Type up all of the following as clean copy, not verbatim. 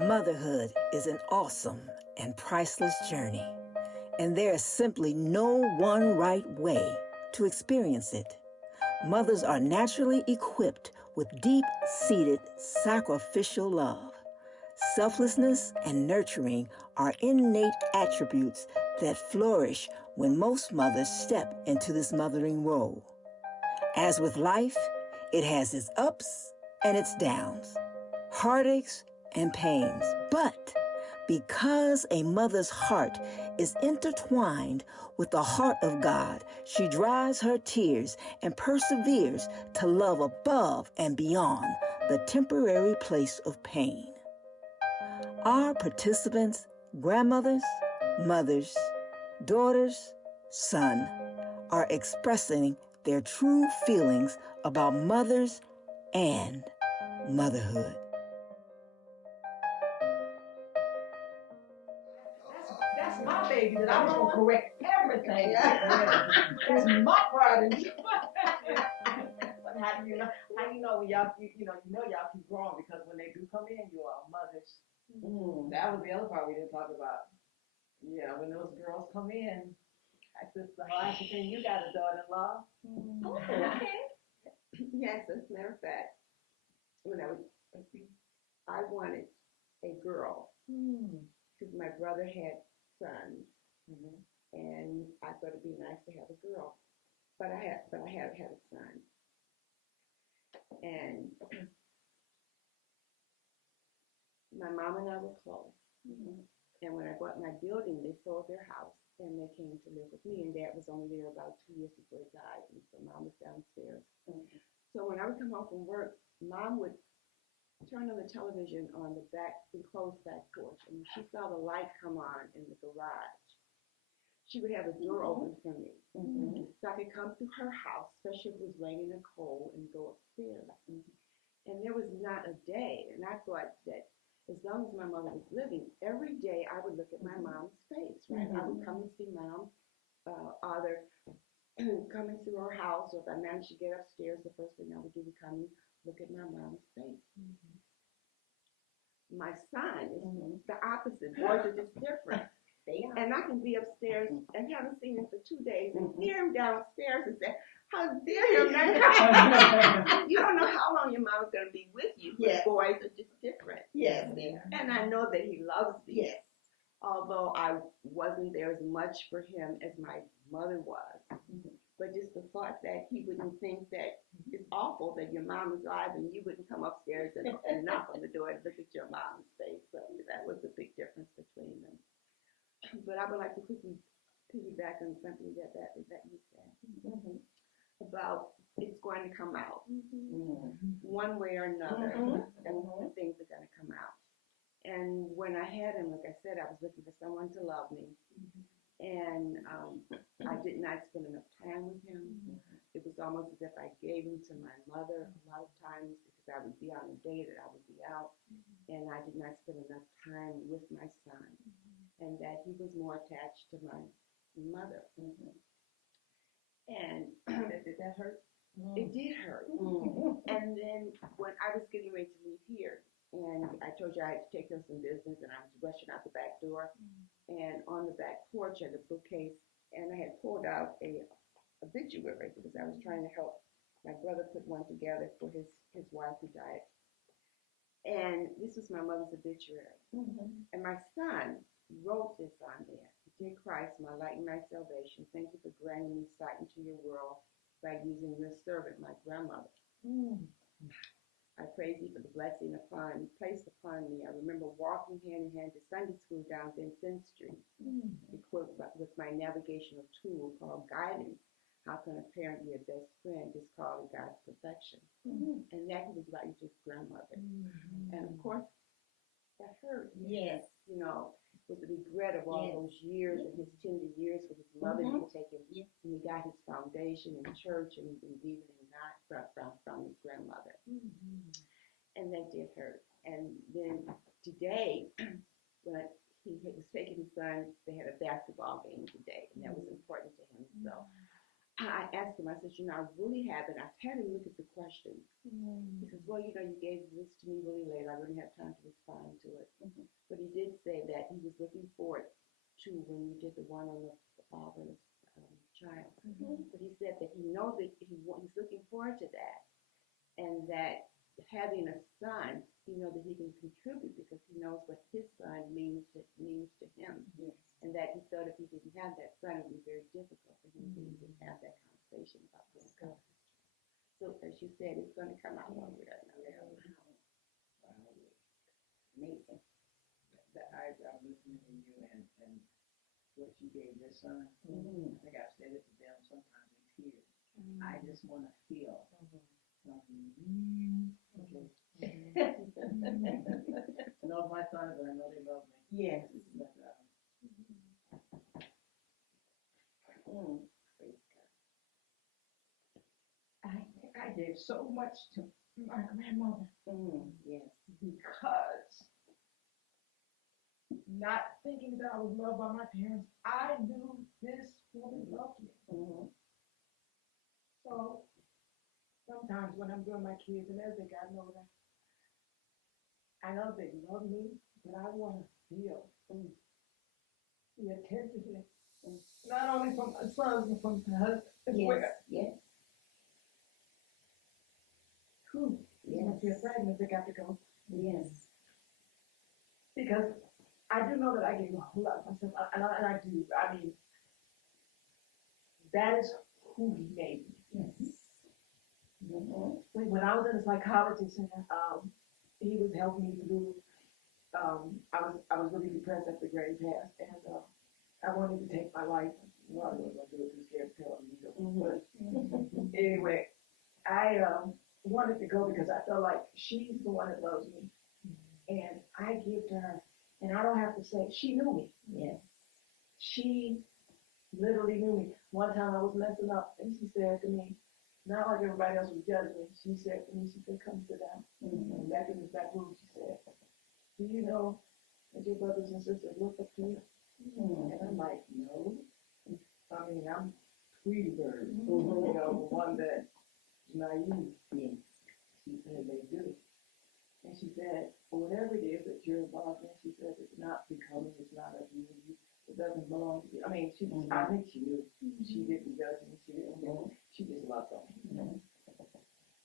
Motherhood is an awesome and priceless journey, and there is simply no one right way to experience it. Mothers are naturally equipped with deep-seated sacrificial love. Selflessness and nurturing are innate attributes that flourish when most mothers step into this mothering role. As with life, it has its ups and its downs, heartaches and pains. But because a mother's heart is intertwined with the heart of God, she dries her tears and perseveres to love above and beyond the temporary place of pain. Our participants, grandmothers, mothers, daughters, son, are expressing their true feelings about mothers and motherhood. That's my baby that I'm gonna correct everything. That's my pride and joy. But how do you know? How you know when y'all y'all keep growing, because when they do come in, you are mothers. That was the other part we didn't talk about. Yeah, when those girls come in, I said, "So I can you got a daughter-in-law." Oh, okay. Yes, as a matter of fact, when I wanted a girl because my brother had sons, and I thought it'd be nice to have a girl, but I have had a son, and my mom and I were close. And when I bought my building, they sold their house and they came to live with me. And Dad was only there about 2 years before he died, and so Mom was downstairs. So when I would come home from work, Mom would turn on the television on the enclosed back porch, and when she saw the light come on in the garage, she would have the door open for me, so I could come through her house, especially if it was raining or cold, and go upstairs. And there was not a day, and I thought that as long as my mother was living, every day I would look at my mom's face, right? I would come and see Mom, either coming through her house, or if I managed to get upstairs, the first thing I would do would come and look at my mom's face. My son is the opposite. Boys are just different. And I can be upstairs and haven't seen him for 2 days and hear him downstairs and say, "How dare you not come?" You don't know how long your mom's going to be with you, but boys are just different. Yes. And I know that he loves me. Yes. Although I wasn't there as much for him as my mother was. But just the thought that he wouldn't think that it's awful that your mom is alive and you wouldn't come upstairs and knock on the door and look at your mom's face. So that was a big difference between them. But I would like to quickly piggyback on something that you said about it's going to come out one way or another. And things are going to come out. And when I had him, like I said, I was looking for someone to love me. And I did not spend enough time with him. It was almost as if I gave him to my mother a lot of times, because I would be on a date and I would be out, and I did not spend enough time with my son, and that he was more attached to my mother. And Did that hurt? it did hurt. And then when I was getting ready to leave here, and I told you I had to take care of some business, and I was rushing out the back door, and on the back porch I had a bookcase, and I had pulled out a obituary because I was trying to help my brother put one together for his wife who died. And this was my mother's obituary. And my son wrote this on there: "Dear Christ, my light and my salvation, thank you for granting me sight into your world by using your servant, my grandmother. I praise you for the blessing placed upon me. I remember walking hand in hand to Sunday school down Vincent Street, equipped with my navigational tool called guidance. How can a parent be a best friend? Just call it God's perfection." And that was about your grandmother. And of course, that hurt. Yes. You know, with the regret of all those years and his tender years with his mother being taken. And he got his foundation in church and believing in God from his grandmother. And that did hurt. And then today, when he was taking his son, they had a basketball game today, and that was important to him. So I asked him, I said, I really haven't. I've had him look at the question. He says, well, you gave this to me really late. I didn't have time to respond to it. But he did say that he was looking forward to when you did the one on the father's child. But he said that he knows that he's looking forward to that, and that having a son, that he can contribute because he knows what his son means to him. Yes. And that he thought if he didn't have that son, it would be very difficult for him to even have that conversation about being selfish. So as you said, it's going to come out one way or another. Wow. Amazing. I'm listening to you and what you gave your son. I think I've said it to them sometimes in tears. I just want to feel something. Okay. I know my sons, and I know they love me. Yes. But, I gave so much to my grandmother. Yes. Because not thinking that I was loved by my parents, I knew this woman loved me. So sometimes when I'm doing my kids and everything, I know they love me, but I want to feel the attentiveness, not only from my sons, but from my husband as well. Yes. Yes. Must be a fragment that got to go. Yes. Because I do know that I gave a whole lot of myself, and I do. I mean, that is who he made me. Yes. When I was in the psychologist, and he was helping me through. I was really depressed after Gray passed, and I wanted to take my life. Well, I wasn't going to do it, too scared to tell him. But anyway, I wanted to go because I felt like she's the one that loves me, and I give to her, and I don't have to say she knew me. Yes. She literally knew me. One time I was messing up, and she said to me, not like everybody else was judging me. She said to me, come sit down. And back in this back room, she said, do you know that your brothers and sisters look up to you? And I'm like, no. I mean, I'm Tweety Bird, the one that's naive. Yes. She said they do. And she said, whatever it is that you're involved in, she said, it's not becoming, it's not of you. It doesn't belong to you. I mean, I think she knew. She didn't judge me. She didn't know. She just loved them.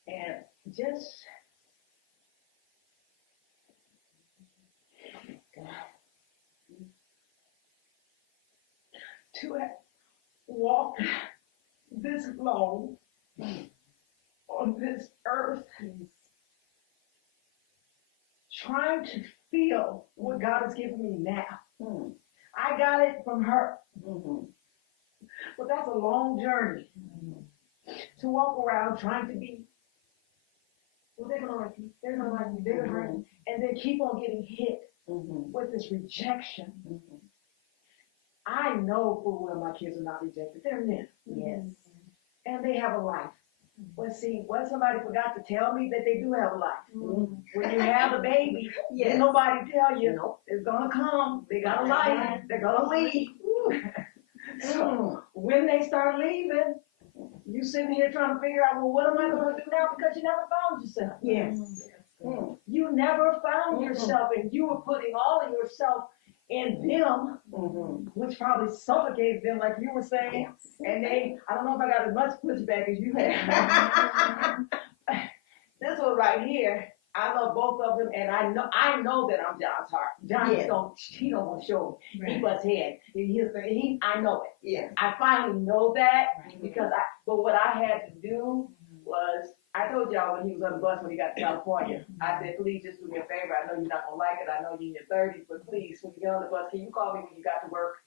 And just to have walked this long on this earth, trying to feel what God has given me now. I got it from her. But that's a long journey to walk around trying to be, well, they're going to like me, they're going to like me, they're going to hurt me, and then keep on getting hit with this rejection. I know full well my kids are not rejected. They're men. Yes. And they have a life. But see, what somebody forgot to tell me that they do have a life. When you have a baby, nobody tell you, it's going to come. They got a life. They're going to leave. So when they start leaving, you sitting here trying to figure out, well, what am I going to do now? Because you never found yourself. Yes. You never found yourself, and you were putting all of yourself in them, which probably suffocated them, like you were saying. And I don't know if I got as much pushback as you had. This one right here, I love both of them, and I know that I'm John's heart. John he don't want to show me. He butts head. I know it. Yeah. I finally know that because but what I had to do was, I told y'all when he was on the bus when he got to California, I said, please just do me a favor. I know you're not going to like it. I know you're in your 30s, but please, when you get on the bus, can you call me when you got to work?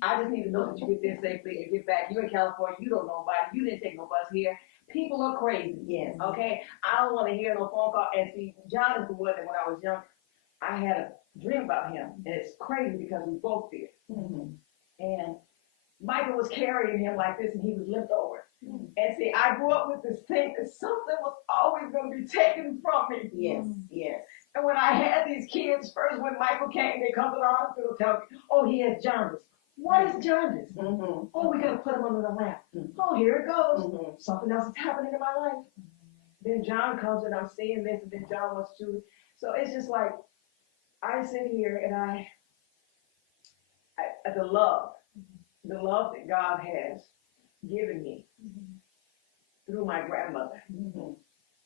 I just need to know that you get there safely and get back. You're in California. You don't know nobody. You didn't take no bus here. People are crazy. Yes. Okay? I don't want to hear no phone call. And see, John is the one that when I was young, I had a dream about him. And it's crazy because we both did. And Michael was carrying him like this, and he was limped over. And see, I grew up with this thing that something was always going to be taken from me. Yes, yes. And when I had these kids, first when Michael came, they come to the hospital, tell me, oh, he has jaundice. What is jaundice? Mm-hmm. Oh, we gotta put him under the lamp. Oh, here it goes. Something else is happening in my life. Then John comes and I'm seeing this, and then John wants to. So it's just like I sit here and the love that God has given me through my grandmother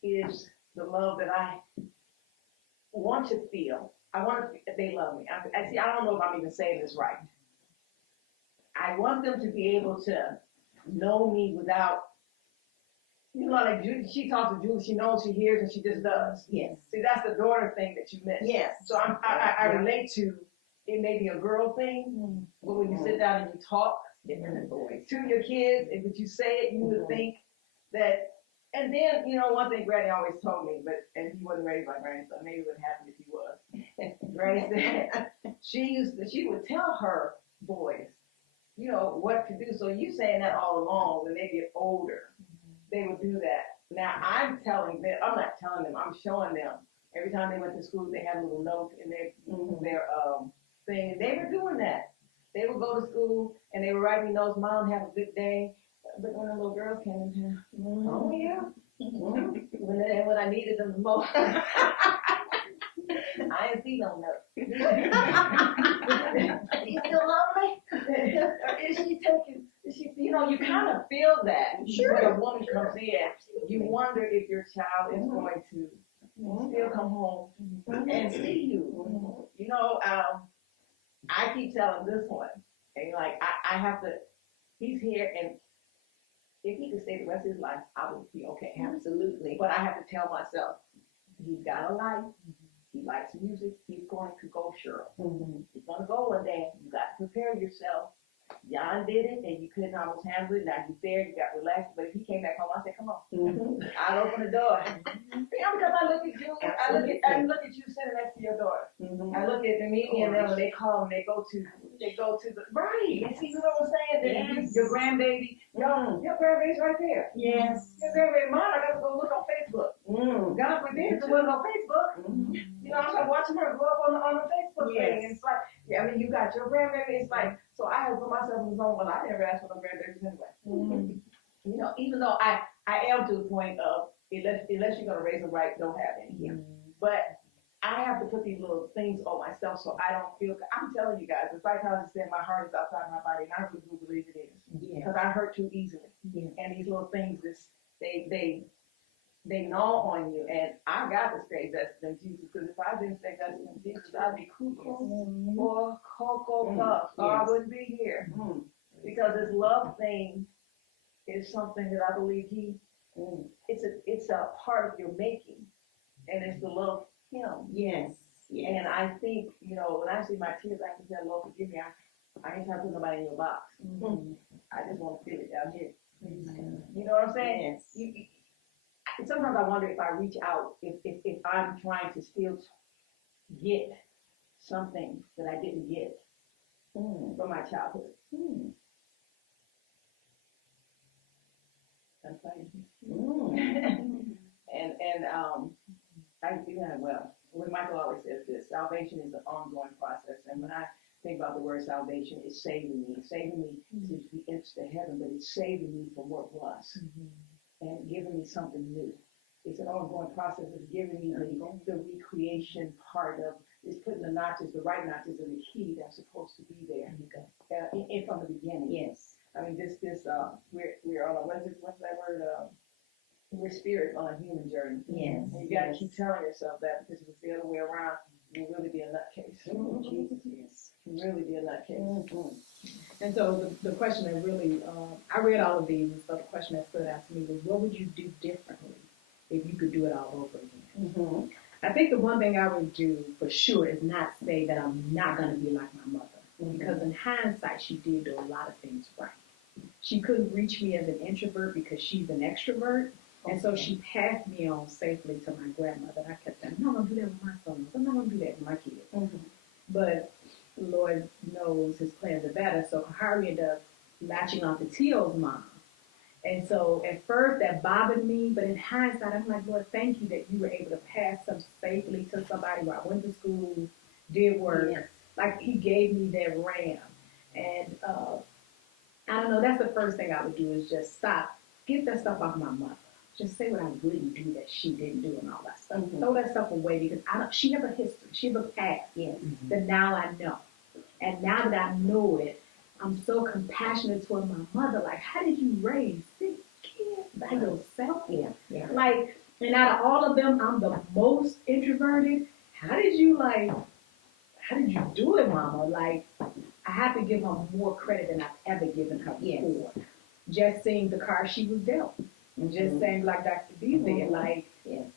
is the love that I want to feel. I want to, they love me. I see. I don't know if I'm even saying this right. I want them to be able to know me without, like she talks to Julie, she knows, she hears, and she just does. Yes. See, that's the daughter thing that you miss. Yes. So I relate to, it may be a girl thing, but when you sit down and you talk to your kids, and if you say it, you would think that. And then, one thing Granny always told me, and he wasn't raised by Granny, so maybe it would happen if he was. Granny said she would tell her boys, what to do. So you saying that all along, when they get older, they would do that. Now I'm not telling them, I'm showing them. Every time they went to school, they had a little note in their thing, and they were doing that. They would go to school and they would write me notes, Mom, have a good day. But when the little girls came in town, oh yeah. When I needed them the most. I ain't see no note. You still love me? Is she taking? You kind of feel that when a woman comes in. You wonder if your child is going to still come home and see you. I keep telling this one, and I have to. He's here, and if he could stay the rest of his life, I would be okay. Absolutely. But I have to tell myself, he's got a life. He likes music. He's going to go, Cheryl. He's going to go one day. You got to prepare yourself. John did it, and you couldn't almost handle it. Now he's there. You got relaxed. But if he came back home, I said, "Come on." I'd open the door. Because I look at you. I look at you sitting next to your daughter. I look at Mimi and them when they call and they go to the right. You see what I'm saying? Your grandbaby. Your grandbaby's right there. Yes. Your grandbaby, mine, I got to go look on Facebook. God forbid it wasn't on Facebook. I'm watching her grow up on the Facebook thing. And it's like, you got your grandbaby. It's like, so I have to put myself in the zone, but I never asked for no grandbabies anyway. Even though I am to the point of, unless you're going to raise them right, don't have any here. But I have to put these little things on myself so I don't feel, I'm telling you guys, the psychologist said my heart is outside my body, and I really do believe it is. Because I hurt too easily. And these little things, they gnaw on you, and I got to stay vested in Jesus, because if I didn't stay vested in Jesus, I'd be cuckoo or cocoa puffs, or I wouldn't be here. Because this love thing is something that I believe it's a part of your making, and it's the love Him. Yes. And I think, when I see my tears, I can say, Lord, forgive me. I ain't trying to put nobody in your box. I just want to feel it down here. You know what I'm saying? Yes. Sometimes I wonder if I reach out, if I'm trying to still get something that I didn't get from my childhood. That's funny. When Michael always says this, salvation is an ongoing process. And when I think about the word salvation, it's saving me. Saving me to be into heaven, but it's saving me from what was. And giving me something new. It's an ongoing process of giving me the recreation part of, is putting the right notches in the key that's supposed to be there. From the beginning. Yes. I mean, we're on what's that word? We're spirit on a human journey. Yes. And you got to keep telling yourself that, because if it's the other way around, you'll really be a nutcase. Jesus, yes. You'll really be a nutcase. And so the question that really, I read all of these, and so the question that stood out to me was, what would you do differently if you could do it all over again? I think the one thing I would do for sure is not say that I'm not going to be like my mother, because in hindsight, she did do a lot of things right. She couldn't reach me as an introvert because she's an extrovert. And so she passed me on safely to my grandmother. I kept saying, I'm not going to do that with my son. I'm not going to do that with my kids. But Lord knows His plans are better. So Harry ended up latching on to Teal's mom. And so at first that bothered me, but in hindsight, I'm like, Lord, thank you that you were able to pass them safely to somebody where I went to school, did work. Yes. Like He gave me that ram. And I don't know, that's the first thing I would do is just stop, get that stuff off my mother. Just say what I wouldn't do that she didn't do and all that stuff. Throw that stuff away because she has a history, she has a past. Yes. That now I know. And now that I know it, I'm so compassionate toward my mother. Like, how did you raise 6 kids by yourself? Yeah. Yeah. Like, and out of all of them, I'm the most introverted. How did you do it, mama? Like, I have to give her more credit than I've ever given her before. Yes. Just seeing the card she was dealt. And just saying, like Dr. D said, like,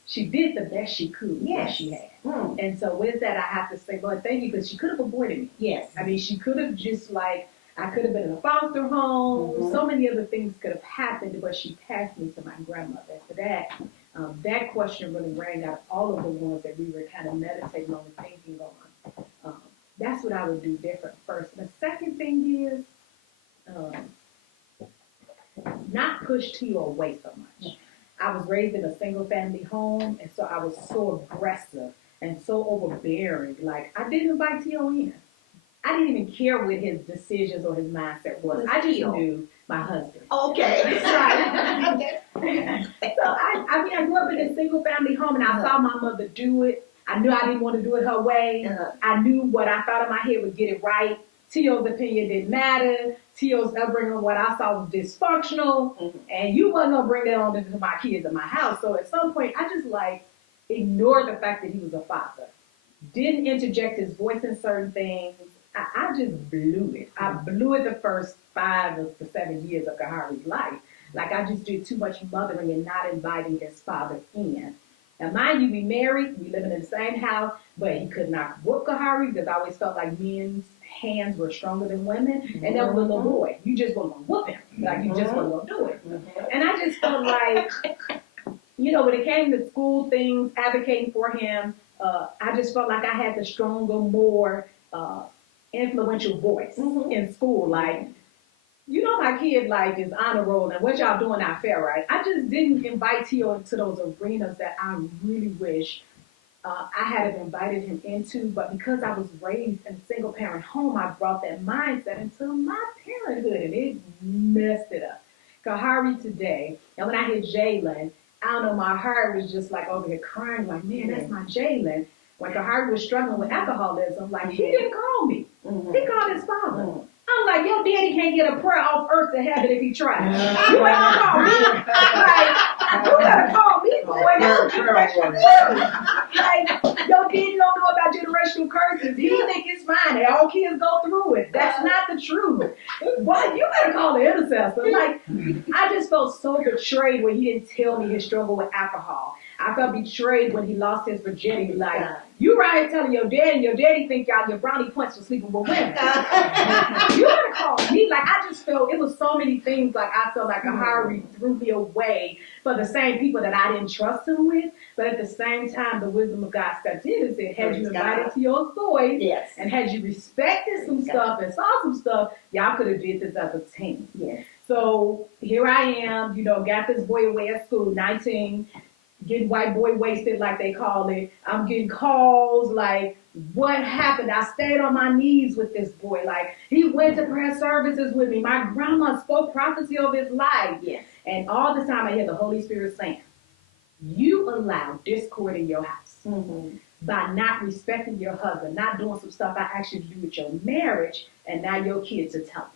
she did the best she could with what she had. And so with that, I have to say, Lord, thank you, because she could have avoided me. Yes. I mean, she could have just like, I could have been in a foster home. So many other things could have happened, but she passed me to my grandmother. For that, that question really rang out of all of the ones that we were kind of meditating on and thinking on. That's what I would do different first. The second thing is not push Tio away so much. I was raised in a single family home, and so I was so aggressive and so overbearing. Like, I didn't invite Tio in. I didn't even care what his decisions or his mindset was. I just knew my husband. Okay. Right. So I mean, I grew up in a single family home, and I saw my mother do it. I knew I didn't want to do it her way. I knew what I thought in my head would get it right. Tio's opinion didn't matter. Tio's upbringing, what I saw was dysfunctional, and you wasn't gonna bring that on to my kids in my house. So at some point, I just ignored the fact that he was a father. Didn't interject his voice in certain things. I just blew it. I blew it the first 5 or 7 years of Kahari's life. Like, I just did too much mothering and not inviting his father in. Now, mind you, we married, we living in the same house, but he could not whoop Kahari because I always felt like men's hands were stronger than women. And that was a little boy. You just wasn't going to whoop him. Like, you just wasn't going to do it. And I just felt like, when it came to school things, advocating for him, I just felt like I had the stronger, more influential voice in school. Like, my kid is honor roll, and what y'all doing not fair, right? I just didn't invite Tio into those arenas that I really wish I had invited him into, but because I was raised in a single parent home, I brought that mindset into my parenthood, and it messed it up. Kahari today, and when I hit Jalen, I don't know, my heart was just over here crying, like, man, that's my Jalen. When Kahari was struggling with alcoholism, he didn't call me. He called his father. I'm like, your daddy can't get a prayer off earth to heaven if he tried. You ain't gonna call me. You gotta call me, boy. Your daddy don't know about generational curses. He think it's fine. They all kids go through it. That's not the truth. But you better call the intercessor. I just felt so betrayed when he didn't tell me his struggle with alcohol. I felt betrayed when he lost his virginity. You right here telling your daddy think y'all get brownie points for sleeping with women. You gotta call me. I just felt it was so many things. I felt like Kahari threw me away for the same people that I didn't trust him with. But at the same time, the wisdom of God stepped in and said, had you invited to your boys, and had you respected some stuff and saw some stuff, y'all could have did this as a team. Yes. So here I am, got this boy away at school, 19. Getting white boy wasted, like they call it. I'm getting calls what happened? I stayed on my knees with this boy. He went to prayer services with me. My grandma spoke prophecy over his life. Yes. And all the time I hear the Holy Spirit saying, you allow discord in your house by not respecting your husband, not doing some stuff I asked you to do with your marriage, and now your kids are telling.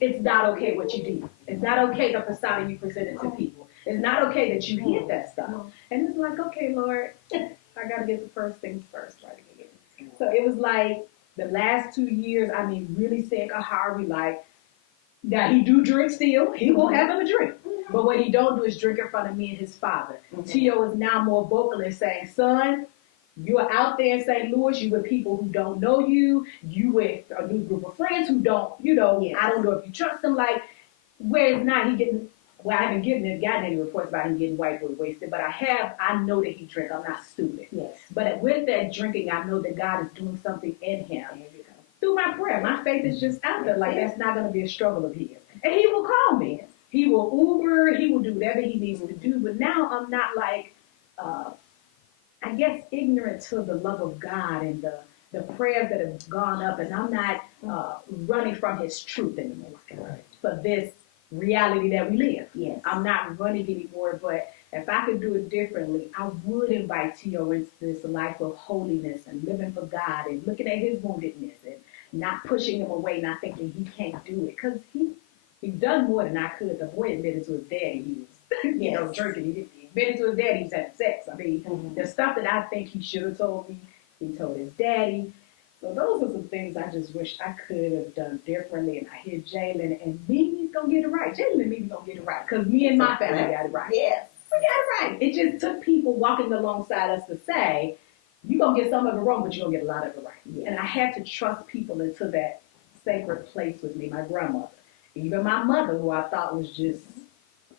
It's not okay what you did. It's not okay the persona you presented to people. It's not okay that you hid that stuff. And it's okay, Lord, I got to get the first things first right again. So it was the last 2 years, really saying Kahari, that he do drink still. He will have him a drink. But what he don't do is drink in front of me and his father. Tio is now more vocal in saying, son, you're out there in St. Louis, you with people who don't know you, you with a new group of friends who don't, I don't know if you trust them. Whereas now he didn't. Well, I haven't gotten any reports about him getting white boy wasted, but I know that he drinks. I'm not stupid. Yes. But with that drinking, I know that God is doing something in him. Through my prayer. My faith is just out there. That's not going to be a struggle of his. And he will call me. Yes. He will Uber. He will do whatever he needs to do. But now I'm not ignorant to the love of God and the prayers that have gone up, and I'm not running from his truth anymore. For this reality that we live. Yes. I'm not running anymore, but if I could do it differently, I would invite Tio into this life of holiness and living for God and looking at his woundedness and not pushing him away, not thinking he can't do it. Because he's done more than I could. The boy admitted to his daddy he was drinking. He admitted to his daddy he was having sex. I mean, the stuff that I think he should have told me, he told his daddy. So those are some things I just wish I could have done differently. And I hear Jalen and Mimi's gonna get it right. Jalen and Mimi gonna get it right. Because me and my family got it right. Yes. We got it right. It just took people walking alongside us to say, you're gonna get some of it wrong, but you're gonna get a lot of it right. Yes. And I had to trust people into that sacred place with me, my grandmother. Even my mother, who I thought was just,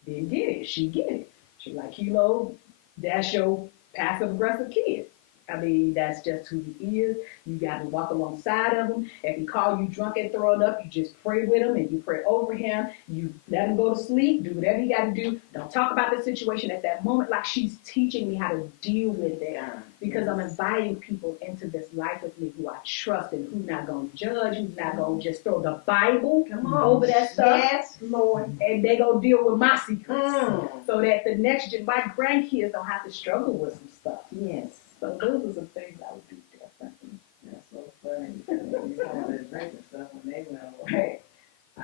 didn't get it. She get it. She like, Kilo, that's your passive aggressive kid. I mean, that's just who he is. You got to walk alongside of him. If he call you drunk and throwing up, you just pray with him and you pray over him. You let him go to sleep, do whatever you got to do. Don't talk about the situation at that moment. Like, she's teaching me how to deal with it, because I'm inviting people into this life with me who I trust and who's not going to judge, who's not going to just throw the Bible over that stuff. Yes, Lord. And they going to deal with my secrets. So that the next my grandkids don't have to struggle with some stuff. Yes. So those are some things I would do differently. That's so funny. You talking about the drinking stuff when they went away. I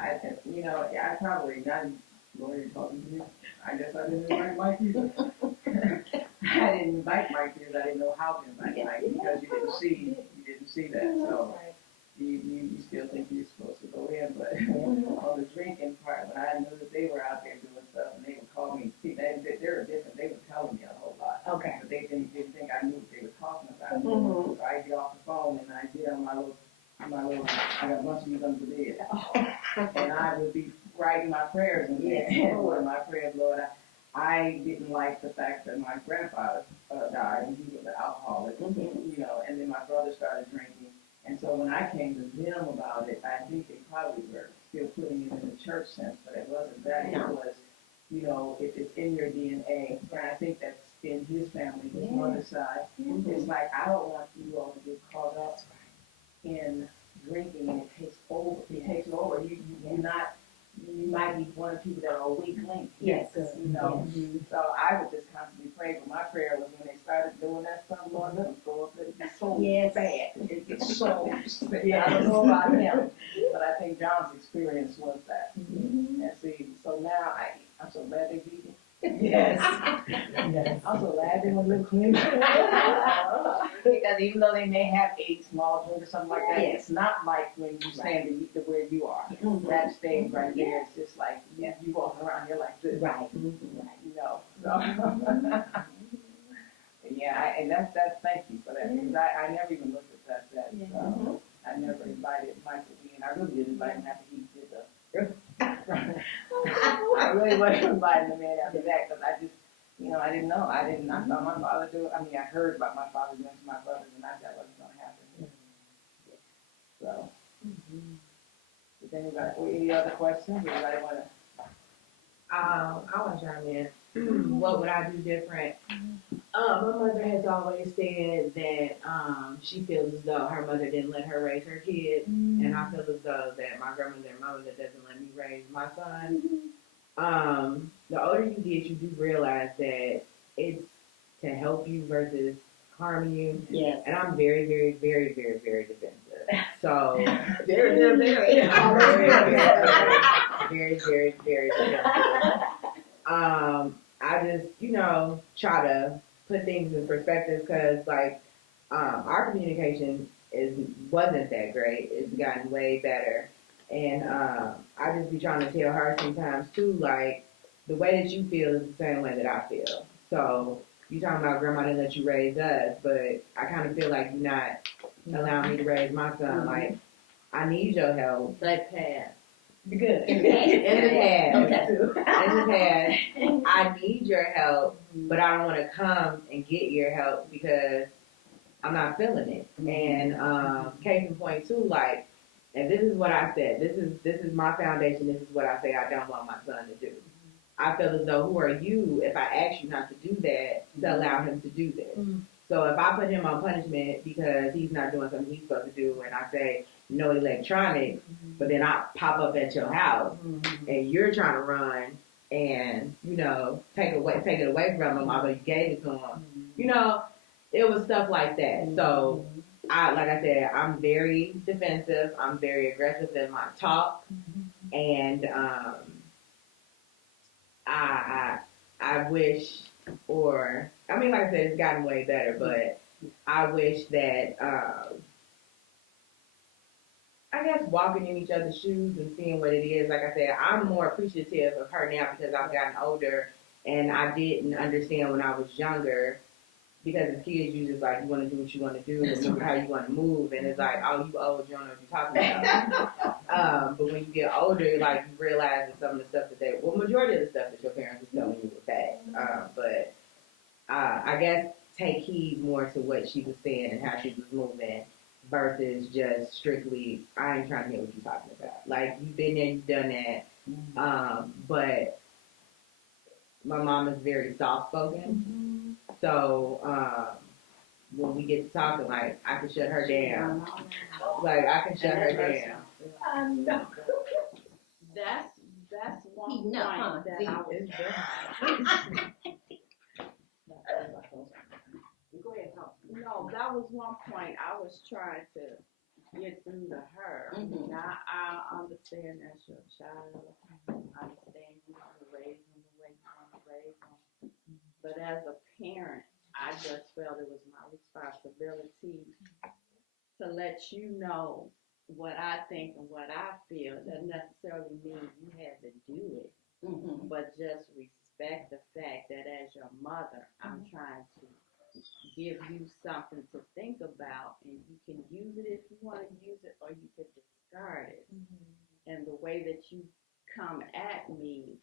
probably not Lori talking to me. I guess I didn't invite Mike either. I didn't invite Mike because I didn't know how to invite Mike because you didn't see that. So you still think you're supposed to go in, but on the drinking part, when I knew that they were out there doing stuff and they would call me, they were different. They were telling me a whole lot. Okay. But they didn't think I knew what they were talking about. So I'd get off the phone and I'd get on my little, I got a bunch of these under the bed. And I would be writing my prayers in there. Lord, my prayers, Lord, I didn't like the fact that my grandfather died and he was an alcoholic, and then my brother started drinking. And so when I came to them about it, I think they probably were still putting it in the church sense, but it wasn't that. It was, if it's in your DNA, and I think that's in his family, his mother's side. It's like, I don't want you all to get caught up in drinking and it takes over. It takes over. You might be one of the people that are a weak link. Yes. So I would just constantly pray, but my prayer was when they started doing that stuff, Lord, let them go up. It gets so bad. It gets so bad. I don't know about him, but I think John's experience was that. And see, so now I'm so glad they beat him. Yes. I'm so glad they were a little clean. Because even though they may have 8 small drinks or something like that, it's not like when you stand to where you are. That stage right there, it's just like you walking around here like this. Right. So, and that's thank you for that, because I never even looked at that. I never invited Mike to be, and I really didn't invite him after he did the. I really wasn't inviting him in after that, because I just, I didn't know. I saw my father do it. I mean, I heard about my father doing it to my brothers, and that wasn't going to happen. So, does anybody, any other questions? Anybody want to? I want to chime in. What would I do different? My mother has always said that she feels as though her mother didn't let her raise her kids, and I feel as though that my grandmother and mother doesn't let me raise my son. The older you get, you do realize that it's to help you versus harm you. Yes. And I'm very, very, very, very, very defensive. So Very. very, very, very defensive. I just, try to put things in perspective, because our communication wasn't that great. It's gotten way better. And I just be trying to tell her sometimes too, like, the way that you feel is the same way that I feel. So you talking about grandma didn't let you raise us, but I kind of feel like you're not allowing me to raise my son. Like, I need your help. Like past. Good. In the past. Okay. In the past, I need your help, but I don't want to come and get your help because I'm not feeling it. And case in point too, like, and this is what I said. This is my foundation. This is what I say I don't want my son to do. I feel as though, who are you if I ask you not to do that, to allow him to do this? So if I put him on punishment because he's not doing something he's supposed to do, and I say no electronics, but then I pop up at your house and you're trying to run and take it away from him, although you gave it to him. It was stuff like that. So like I said, I'm very defensive. I'm very aggressive in my talk, and I wish, or I mean, like I said, it's gotten way better, but I wish that I guess walking in each other's shoes and seeing what it is. Like I said, I'm more appreciative of her now because I've gotten older, and I didn't understand when I was younger. Because as kids, you just like, you want to do what you want to do and move how you want to move. And it's like, oh, you old, you don't know what you're talking about. But when you get older, like, you realize that some of the stuff that majority of the stuff that your parents were telling you was facts. But I guess take heed more to what she was saying and how she was moving versus just strictly, I ain't trying to hear what you're talking about. Like, you've been there, you've done that. But my mom is very soft-spoken. So when we get to talking, like, I can shut her down. Like, I can shut her down. I know. That's one point Enough, that I was Go ahead, talk. No, that was one point I was trying to get through to her. Now I understand that's your child. I understand you want to raise them the way you want to raise them. But as a parent, I just felt it was my responsibility to let you know what I think and what I feel. Doesn't necessarily mean you had to do it, but just respect the fact that as your mother, I'm trying to give you something to think about, and you can use it if you want to use it, or you could discard it. And the way that you come at me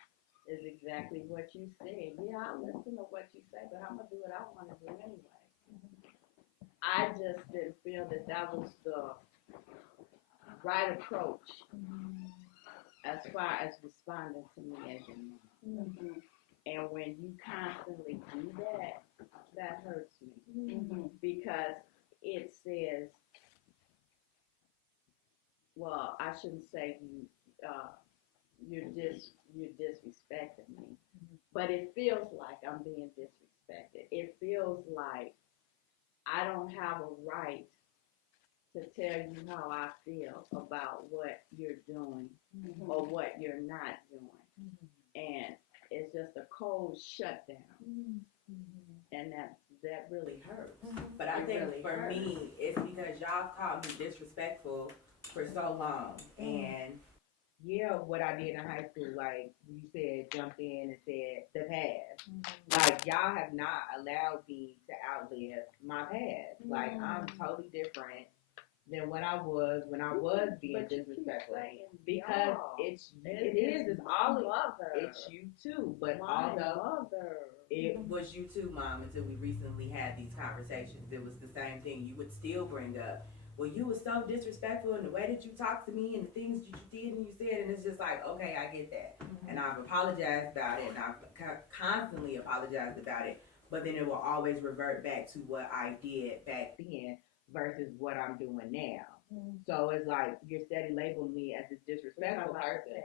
is exactly what you said. Yeah, I'll listen to what you say, but I'm going to do what I want to do anyway. I just didn't feel that that was the right approach as far as responding to me as your mom. And when you constantly do that, that hurts me. Because it says, well, I shouldn't say you're disrespecting me, but it feels like I'm being disrespected. It feels like I don't have a right to tell you how I feel about what you're doing or what you're not doing. And it's just a cold shutdown. And that really hurts. But I think really for hurts. me, it's because y'all called me disrespectful for so long. And yeah, what I did in high school, like you said, jumped in and said the past. Like, y'all have not allowed me to outlive my past. Like, I'm totally different than what I was when I was being disrespectful. Because it is. It's all of it's you too. But although it was you too, Mom, until we recently had these conversations, it was the same thing. You would still bring up, well, you were so disrespectful in the way that you talked to me and the things that you did and you said, and it's just like, okay, I get that. And I've apologized about it, and I've constantly apologized about it, but then it will always revert back to what I did back then versus what I'm doing now. So it's like, you're steady labeling me as this disrespectful person.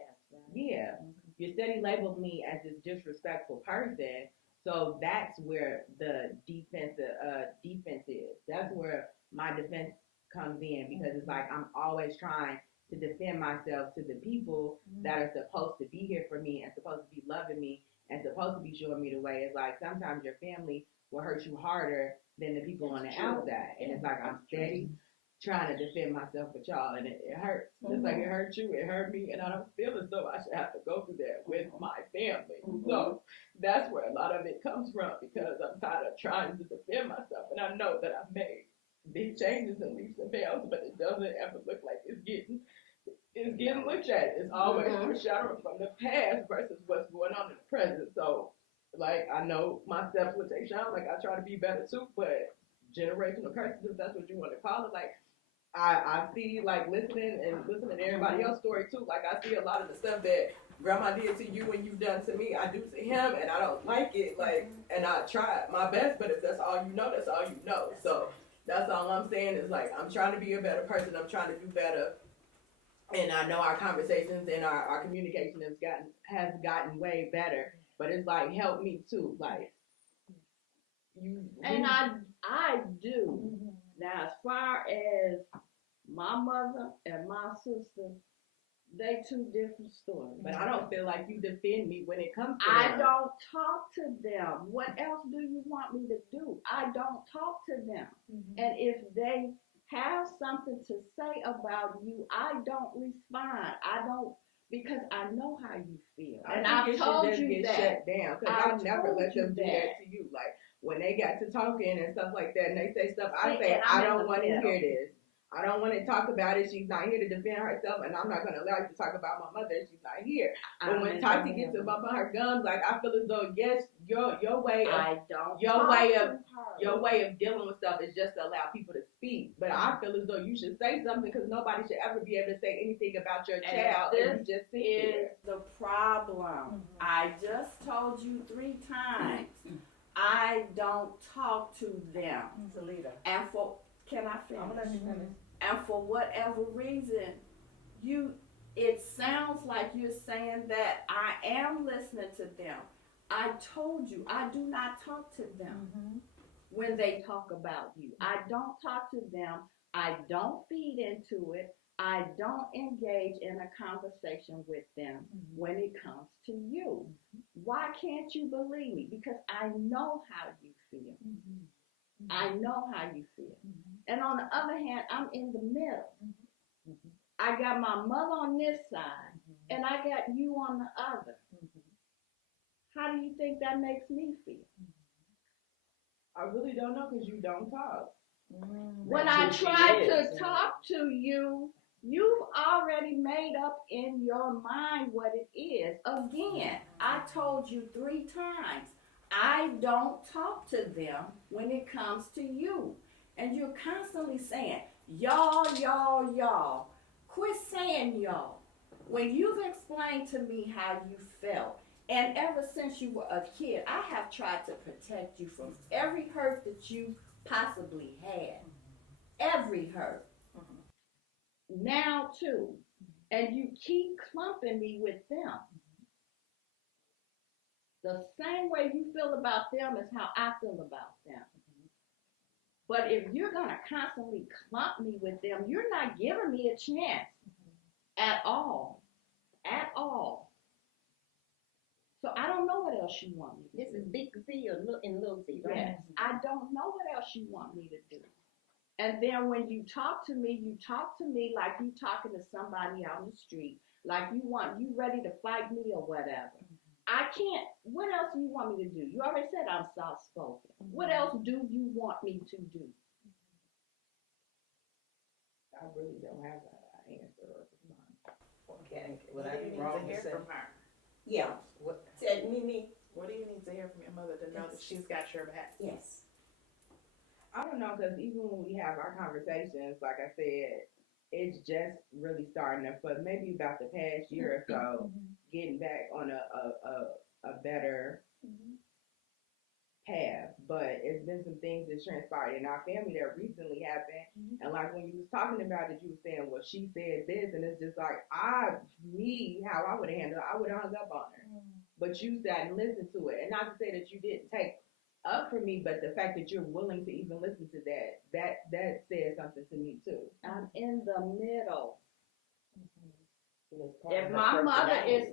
Yeah. You steady labeled me as this disrespectful person. So that's where the defense is. That's where my defense comes in, because it's like I'm always trying to defend myself to the people that are supposed to be here for me and supposed to be loving me and supposed to be showing me the way. It's like sometimes your family will hurt you harder than the people on the outside. And it's like I'm steady trying to defend myself with y'all, and it hurts. Just like it hurt you, it hurt me, and I don't feel as though I should have to go through that with my family. So that's where a lot of it comes from, because I'm kind of trying to defend myself, and I know that I've made big changes in leaps and bounds, but it doesn't ever look like it's getting looked at. It's always foreshadowing from the past versus what's going on in the present. So, like, I know my steps with Tayshawn, like, I try to be better too, but generational curses, if that's what you want to call it, like, I see, like, listening to everybody else's story too. Like, I see a lot of the stuff that grandma did to you and you've done to me, I do to him, and I don't like it. Like, and I tried my best, but if that's all you know, that's all you know. So that's all I'm saying is like, I'm trying to be a better person. I'm trying to do better. And I know our conversations and our communication has gotten way better. But it's like, help me too. Like, And I do. Now, as far as my mother and my sister, they two different stories. But I don't feel like you defend me when it comes to I them. don't talk to them. What else do you want me to do? I don't talk to them. And if they have something to say about you, I don't respond. I don't, because I know how you feel. And I've told you that. Shut down, because I've never let them do that to you. Like, when they got to talking and stuff like that, and they say stuff, I say, I don't want to hear this. I don't want to talk about it. She's not here to defend herself, and I'm not going to allow you to talk about my mother. She's not here. But when Tati gets to bumping her gums, like, I feel as though, yes, your way of dealing with stuff is just to allow people to speak. But I feel as though you should say something, because nobody should ever be able to say anything about your child, and you just sit there. The problem. I just told you 3 times. I don't talk to them. He's a leader. And can I finish? I'm gonna let you finish. And for whatever reason, it sounds like you're saying that I am listening to them. I told you, I do not talk to them when they talk about you. I don't talk to them. I don't feed into it. I don't engage in a conversation with them when it comes to you. Why can't you believe me? Because I know how you feel. I know how you feel. And on the other hand, I'm in the middle. I got my mother on this side, and I got you on the other. How do you think that makes me feel? I really don't know, because you don't talk. When I try to talk to you, you've already made up in your mind what it is. Again, I told you 3 times, I don't talk to them when it comes to you. And you're constantly saying, y'all. Quit saying y'all. When you've explained to me how you felt, and ever since you were a kid, I have tried to protect you from every hurt that you possibly had. Every hurt. Now too. And you keep clumping me with them. The same way you feel about them is how I feel about them. But if you're going to constantly clump me with them, you're not giving me a chance at all. At all. So I don't know what else you want me to do. This is big Z and little Z, right? Yes. I don't know what else you want me to do. And then when you talk to me like you talking to somebody out in the street, like you ready to fight me or whatever. I can't, what else do you want me to do? You already said I'm soft-spoken. What else do you want me to do? I really don't have an answer or response. Okay. What do you need to hear from her? Yeah. Said Mimi. What do you need to hear from your mother to know that she's got your back? Yes. I don't know, because even when we have our conversations, like I said, it's just really starting to, but maybe about the past year or so, getting back on a better path. But it's been some things that transpired in our family that recently happened. And like when you was talking about it, you were saying, well, she said this, and it's just like, how I would have handled it, I would have hung up on her. But you sat and listened to it. And not to say that you didn't take up for me, but the fact that you're willing to even listen to that says something to me too. I'm in the middle. If my mother is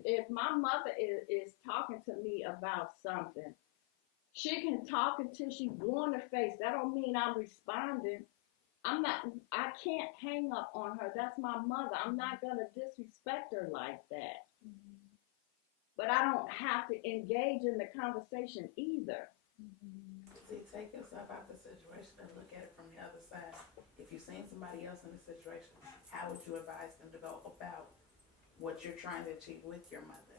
talking to me about something, she can talk until she's blue in the face. That don't mean I'm responding. I can't hang up on her. That's my mother. I'm not gonna disrespect her like that. But I don't have to engage in the conversation either. See, take yourself out the situation and look at it from the other side. If you've seen somebody else in the situation, how would you advise them to go about what you're trying to achieve with your mother?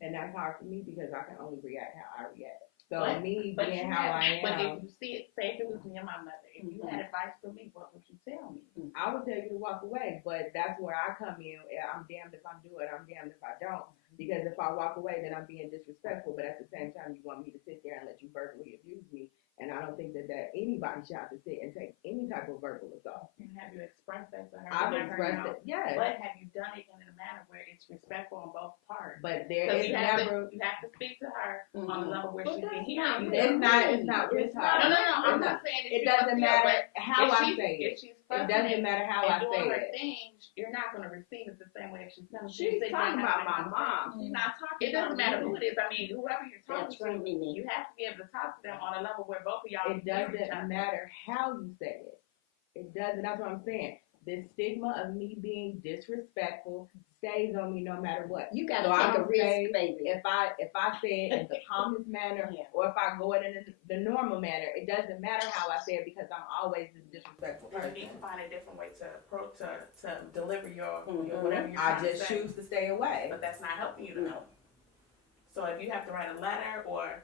And that's hard for me because I can only react how I react. So But- me But being you how have, I but if am, you see it, say if it was me and my mother, if you had advice for me, what would you tell me? I would tell you to walk away. But that's where I come in. I'm damned if I do it. I'm damned if I don't. Because if I walk away, then I'm being disrespectful. But at the same time, you want me to sit there and let you verbally abuse me. And I don't think that anybody should have to sit and take any type of verbal assault. And have you expressed that to her? I've To let her expressed know? it, yes. But have you done it in a manner where it's respectful on both parts? But there Because is you have never. to speak to her on a level where But she can that's hear not you. real. It's not with her. No, I'm It's not saying that It she doesn't must matter feel, how but I if say if it. she's It fussing doesn't matter how I and doing say her it. thing, you're not going to receive it the same way if she's telling you. She's Sit down talking and have about a my conversation. mom. She's not talking It doesn't about matter me. who it is. I mean, whoever you're talking That's right, to, Mimi. you have to be able to talk to them on a level where both of y'all It hear each doesn't other. matter how you say it. It doesn't. That's what I'm saying. The stigma of me being disrespectful stays on me no matter what. You gotta So I take a don't risk, say baby. If I say it in the calmest manner, Yeah. or if I go it in the normal manner, it doesn't matter how I say it because I'm always this disrespectful You person. need to find a different way to approach to deliver your Mhm. whatever you're I trying to just say. choose to stay away. But that's not helping you to No. know. So if you have to write a letter or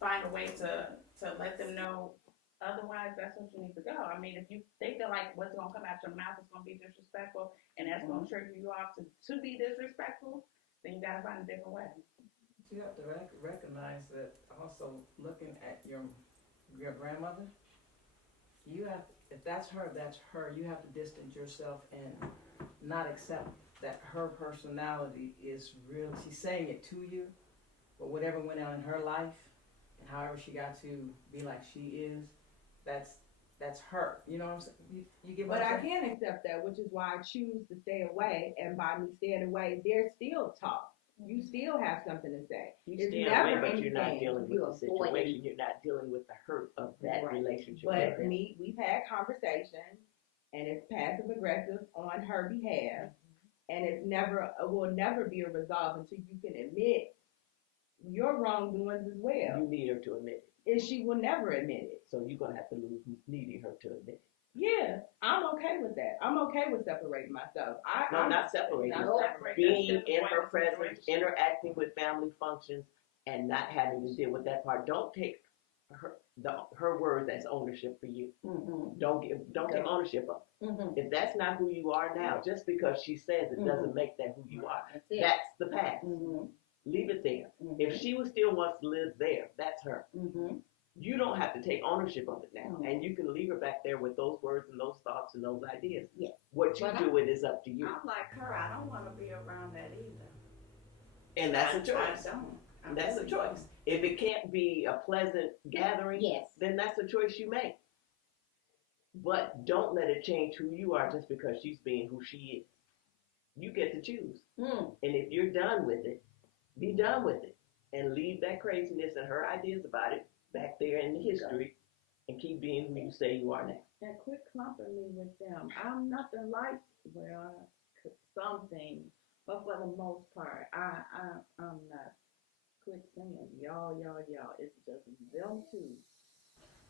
find a way to let them know otherwise, that's what you need to go. I mean, if they feel like what's going to come out your mouth is going to be disrespectful and that's going to trigger you off to be disrespectful, then you got to find a different way. You have to recognize that also looking at your grandmother, you have, if that's her, you have to distance yourself and not accept that her personality is real. She's saying it to you, but whatever went on in her life and however she got to be like she is, that's her. You know what I'm saying? You get what But I'm I saying? can't accept that, which is why I choose to stay away. And by me staying away, there's still talk. You still have something to say. You It's stay never away, but you're not anything. dealing with You're the situation. You're not dealing with the hurt of that Right. relationship. But with them. we've had conversations, and it's passive aggressive on her behalf, and it will never be a resolve until you can admit your wrongdoings as well. You need her to admit it. And she will never admit it. So you're going to have to lose needing her to admit it. Yeah, I'm okay with that. I'm okay with separating myself. No, not separating. Not separate. Being That's in her different presence, situation. interacting with family functions, and not having to deal with that part. Don't take her words as ownership for you. Mm-hmm. Don't take ownership of it. Mm-hmm. If that's not who you are now, just because she says it doesn't make that who you are. That's it. That's the past. Mm-hmm. Leave it there. Mm-hmm. If she still wants to live there, that's her. Mm-hmm. You don't have to take ownership of it now, Mhm. and you can leave her back there with those words and those thoughts and those ideas. Yes. What you But do with is up to you, I'm like her. I don't want to be around that either. and that's a I choice. don't. That's a choice. If it can't be a pleasant gathering, Yes. then that's a choice you make. But don't let it change who you are just because she's being who she is. You get to choose, Mm. and if you're done with it, be done with it, and leave that craziness and her ideas about it back there in the history, and keep being who you say you are now. And quit clumping me with them. I'm nothing like, some things, but for the most part, I'm not. Quit saying y'all. It's just them two.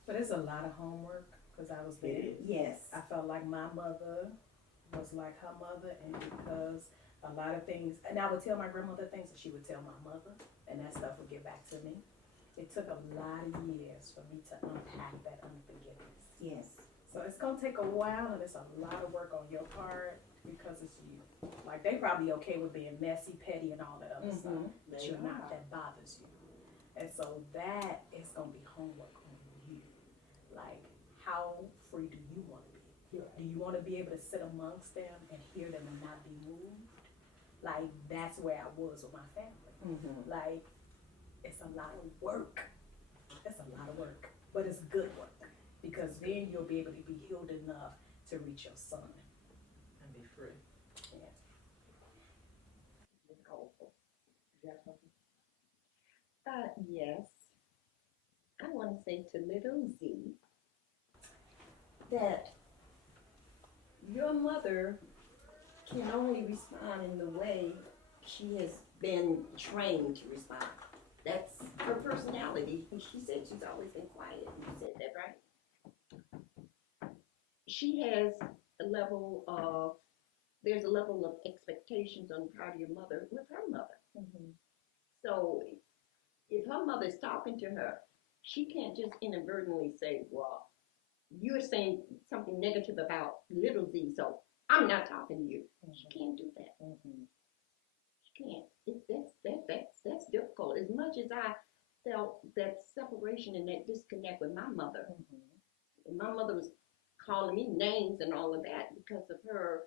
But it's a lot of homework because I was there. It is. Yes. I felt like my mother was like her mother, and because a lot of things, and I would tell my grandmother things, and she would tell my mother, and that stuff would get back to me. It took a lot of years for me to unpack that unforgiveness. Yes. So it's gonna take a while, and it's a lot of work on your part because it's you. Like they probably okay with being messy, petty, and all that other stuff, but you're not. That bothers you, and so that is gonna be homework on you. Like, how free do you want to be? Do you want to be able to sit amongst them and hear them and not be moved? Like that's where I was with my family. Mm-hmm. Like, it's a lot of work. It's a lot of work, but it's good work because then you'll be able to be healed enough to reach your son. And be free. Yeah. Yes. I want to say to little Z that your mother can only respond in the way she has been trained to respond. That's her personality. She said she's always been quiet. You said that, right? She has there's a level of expectations on the part of your mother with her mother. Mm-hmm. So if her mother's talking to her, she can't just inadvertently say, well, you're saying something negative about little Z, so I'm not talking to you. She can't do that. She can't. That's difficult. As much as I felt that separation and that disconnect with my mother, and my mother was calling me names and all of that because of her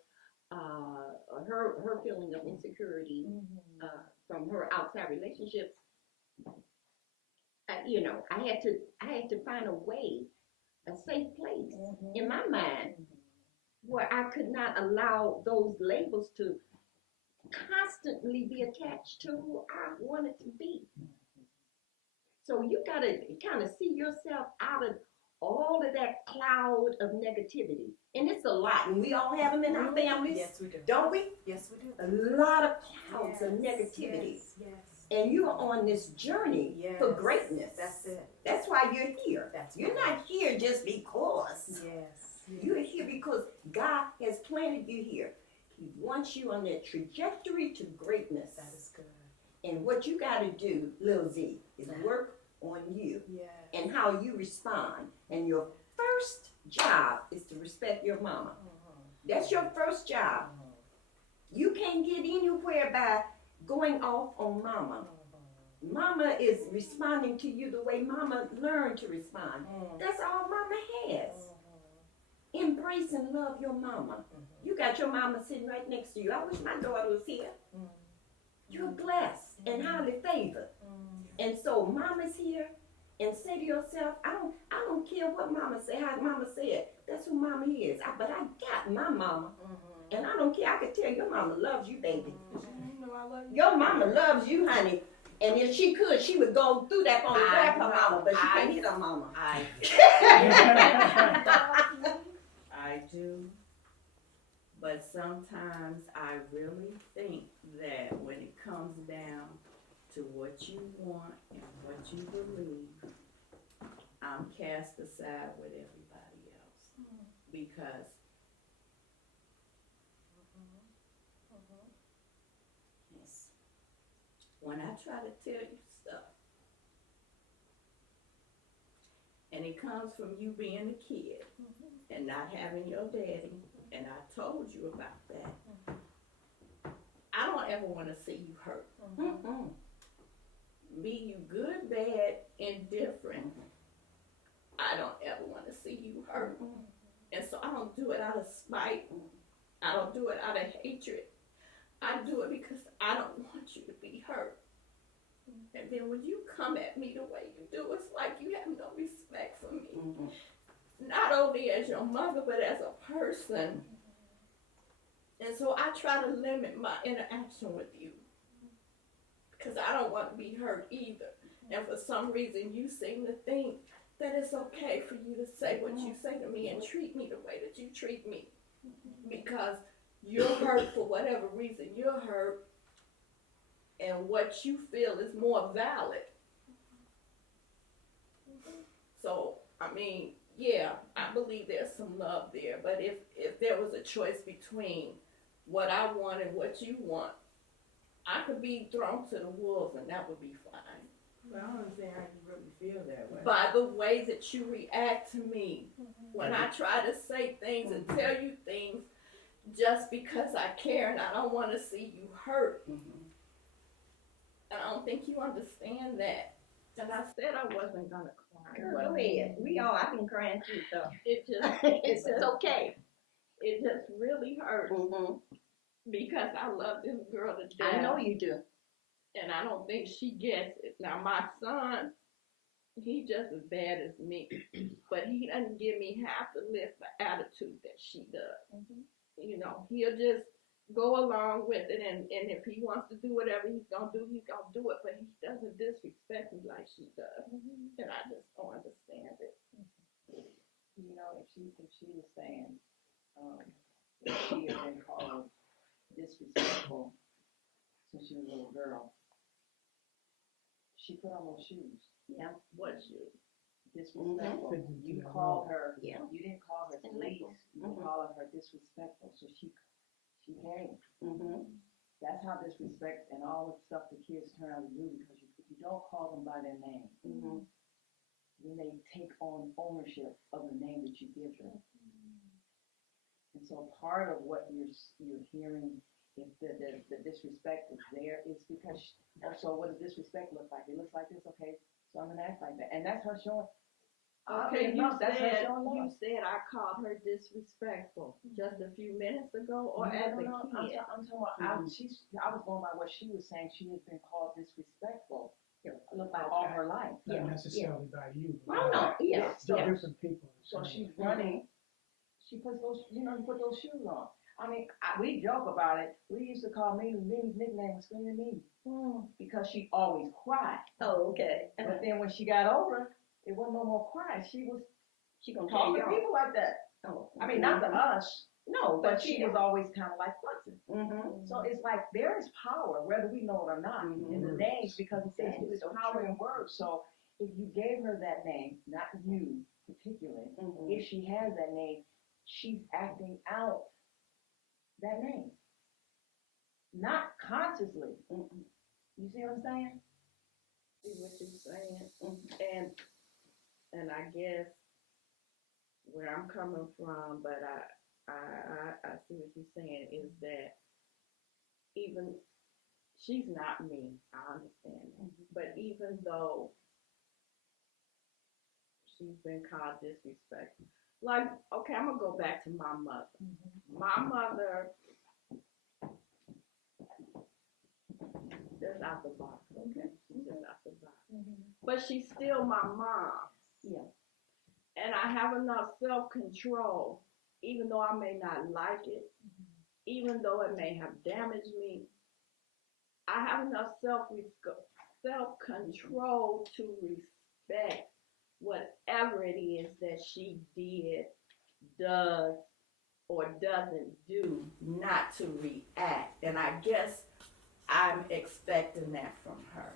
her feeling of insecurity from her outside relationships. I had to find a way, a safe place in my mind where I could not allow those labels to constantly be attached to who I wanted to be. So you gotta kind of see yourself out of all of that cloud of negativity. And it's a lot, and we all have them in our families. Yes, we do. Don't we? Yes, we do. A lot of clouds of negativity. Yes. And you're on this journey for greatness. That's it. That's why you're here. You're right. not here just because. Yes. You're here because God has planted you here. He wants you on that trajectory to greatness. That is good. And what you got to do, Lil Z, is work on you and how you respond. And your first job is to respect your mama. That's your first job. You can't get anywhere by going off on mama. Mama is responding to you the way mama learned to respond. That's all mama has. Embrace and love your mama. You got your mama sitting right next to you. I wish my daughter was here. You're blessed and highly favored. And so mama's here, and say to yourself, I don't care what mama say, how mama say it. That's who mama is. But I got my mama. And I don't care. I can tell your mama loves you, baby. Your mama loves you, honey. And if she could, she would go through that on grab her mama, but she can't hit her mama. I do. But sometimes I really think that when it comes down to what you want and what you believe, I'm cast aside with everybody else. Because yes, when I try to tell you stuff, and it comes from you being a kid and not having your daddy, and I told you about that, I don't ever want to see you hurt. Be you good, bad, indifferent, I don't ever want to see you hurt. And so I don't do it out of spite. I don't do it out of hatred. I do it because I don't want you to be hurt. And then when you come at me the way you do, it's like you have no respect for me. Not only as your mother, but as a person. And so I try to limit my interaction with you, because I don't want to be hurt either. And for some reason, you seem to think that it's okay for you to say what you say to me and treat me the way that you treat me. Because you're hurt for whatever reason you're hurt, and what you feel is more valid. So, I mean, yeah, I believe there's some love there, but if there was a choice between what I want and what you want, I could be thrown to the wolves and that would be fine. Well, I don't understand how you really feel that way. By the way that you react to me when I try to say things and tell you things just because I care and I don't want to see you hurt. And I don't think you understand that. And I said I wasn't going to cry. Girl, go ahead. I've been crying too, so. It just, it's okay. It just really hurts because I love this girl to death. I know you do. And I don't think she gets it. Now, my son, he just as bad as me, but he doesn't give me half the lift the attitude that she does. You know, he'll just go along with it, and if he wants to do whatever he's going to do it, but he doesn't disrespect me like she does. And I just don't understand it. You know, if she was saying that she had been called disrespectful since she was a little girl, she put on those shoes. Yeah. What shoes? Disrespectful. You called her. Yeah. You didn't call her police. You called her disrespectful, so she came. That's how disrespect and all the stuff the kids turn out to do, because you don't call them by their name. when they take on ownership of the name that you give them. And so part of what you're hearing, if the disrespect is there, is because so what does disrespect look like? It looks like this, okay, so I'm gonna act like that. And that's her showing. Okay, That's her showing love. you said I called her disrespectful just a few minutes ago, or as a kid. I'm talking about, I was going by what she was saying. She has been called disrespectful. It looked like all her life. Not necessarily by you. Oh no, yeah. Different people. So she's running. She puts those, you put those shoes on. I mean, we joke about it. We used to call Mimi's nickname was Screaming Mimi because she always cried. Oh, okay. But then when she got older, it wasn't no more crying. She gonna talking to carry on. people like that. Oh, I mean, not to us. No, But she was always kind of like fussing. Mm-hmm. So it's like there is power, whether we know it or not, in the names, because it says there's power in words. So if you gave her that name, not you particularly, if she has that name, she's acting out that name, not consciously. You see what I'm saying? See what you're saying, and I guess where I'm coming from, but I see what you're saying is that even she's not me. I understand that, but even though she's been called disrespectful, like okay, I'm gonna go back to my mother. My mother. Just out the box, okay? She's just out the box. But she's still my mom. Yeah. And I have enough self-control, even though I may not like it, even though it may have damaged me. I have enough self-control to respect whatever it is that she did, does, or doesn't do, not to react. And I guess I'm expecting that from her.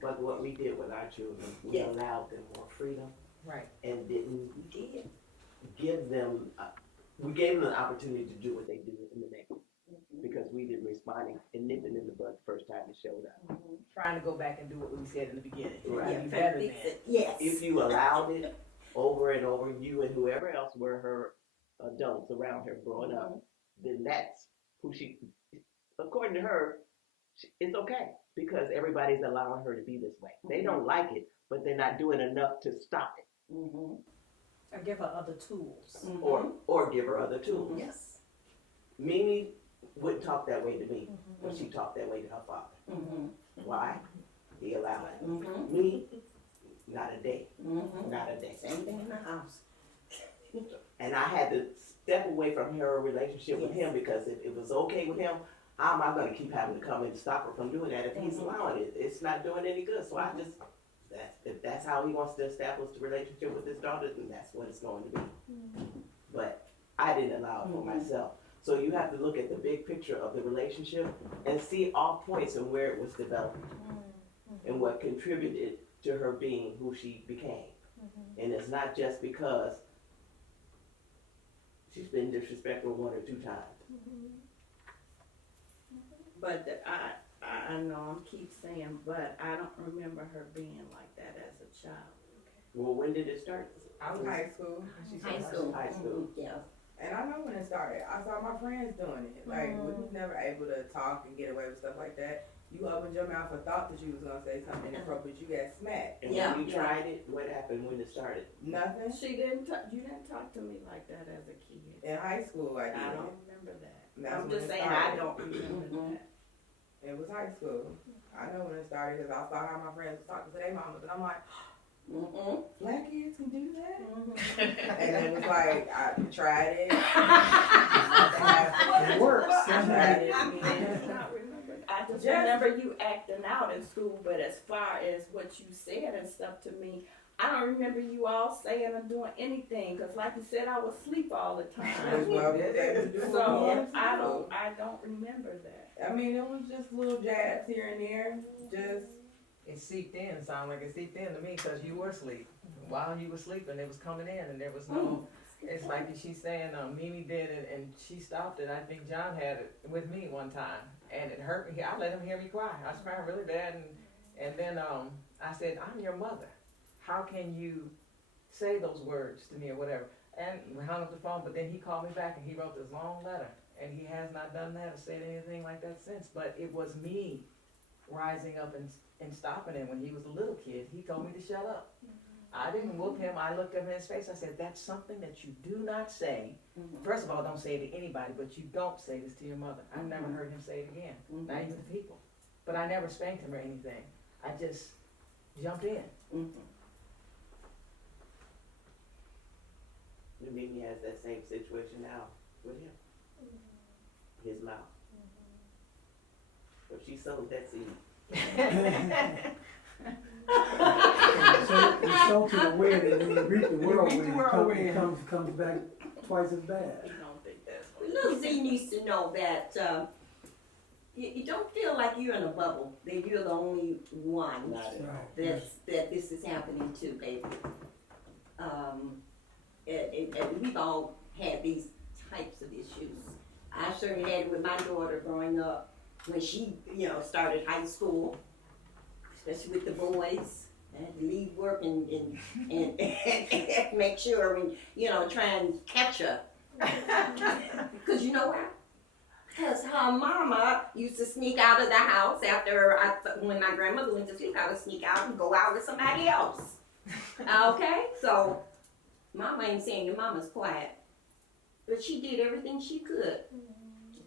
But what we did with our children, we allowed them more freedom. Right. And didn't give them, we gave them the opportunity to do what they do in the next. Because we didn't respond and nip it in the bud the first time it showed up. Trying to go back and do what we said in the beginning. Right. Be better than. Yes. If you allowed it over and over, you and whoever else were her adults around her growing up, then that's who she, according to her, it's okay because everybody's allowing her to be this way. They don't like it, but they're not doing enough to stop it. Or give her other tools. Or give her other tools. Yes. Mimi wouldn't talk that way to me, but she talked that way to her father. Why? He allowed it. Me, not a day. Not a day. Same thing in the house. And I had to step away from her relationship with him because if it was okay with him, how am I going to keep having to come and stop her from doing that if he's allowing it? It's not doing any good. So I just, if that's how he wants to establish the relationship with his daughter, then that's what it's going to be. But I didn't allow it for myself. So you have to look at the big picture of the relationship and see all points and where it was developed and what contributed to her being who she became. And it's not just because she's been disrespectful one or two times. But I know I keep saying, but I don't remember her being like that as a child. Well, when did it start? I was high school. High school. High school. Yeah. And I know when it started. I saw my friends doing it. Like, we was never able to talk and get away with stuff like that. You opened your mouth and thought that you was gonna say something inappropriate, you got smacked. And when you tried it, what happened when it started? Nothing. You didn't talk to me like that as a kid. In high school, I did. I don't remember that. That's I'm when just it saying started. I don't remember that. It was high school. I know when it started because I saw how my friends was talking to their mamas, and I'm like, black kids can do that? And it was like, I tried it. It works. I tried it. I just remember you acting out in school, but as far as what you said and stuff to me, I don't remember you all saying or doing anything, because like you said, I was asleep all the time. So I don't remember that. I mean, it was just little jabs here and there, just. It seeped in, it sounded like it seeped in to me, because you were asleep. While you were sleeping, it was coming in, and there was no, it's like she's saying, Mimi did it, and she stopped it. I think John had it with me one time, and it hurt me. I let him hear me cry. I was crying really bad, and then I said, I'm your mother. how can you say those words to me or whatever? And we hung up the phone, but then he called me back and he wrote this long letter. And he has not done that or said anything like that since. But it was me rising up and stopping him when he was a little kid. He told me to shut up. I didn't whoop him. I looked up in his face. I said, that's something that you do not say. First of all, don't say it to anybody, but you don't say this to your mother. I've never heard him say it again, not even to people. But I never spanked him or anything. I just jumped in. Mimi has that same situation now with him. His mouth. But she sowed that seed. It's so to the wind, and then you reap the whirlwind. It comes back twice as bad. I don't think that's Little Z needs to know that you don't feel like you're in a bubble, that you're the only one that this is happening to, baby. And we've all had these types of issues. I certainly had it with my daughter growing up when she, started high school, especially with the boys. I had to leave work and make sure and, try and catch her. Because you know why? Because her mama used to sneak out of the house when my grandmother went to sleep. I would sneak out and go out with somebody else. Okay? So, mama ain't saying your mama's quiet. But she did everything she could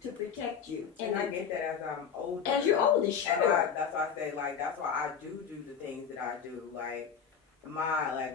to protect you. And I get that as I'm older. As you're older, sure. And that's why I say, that's why I do the things that I do.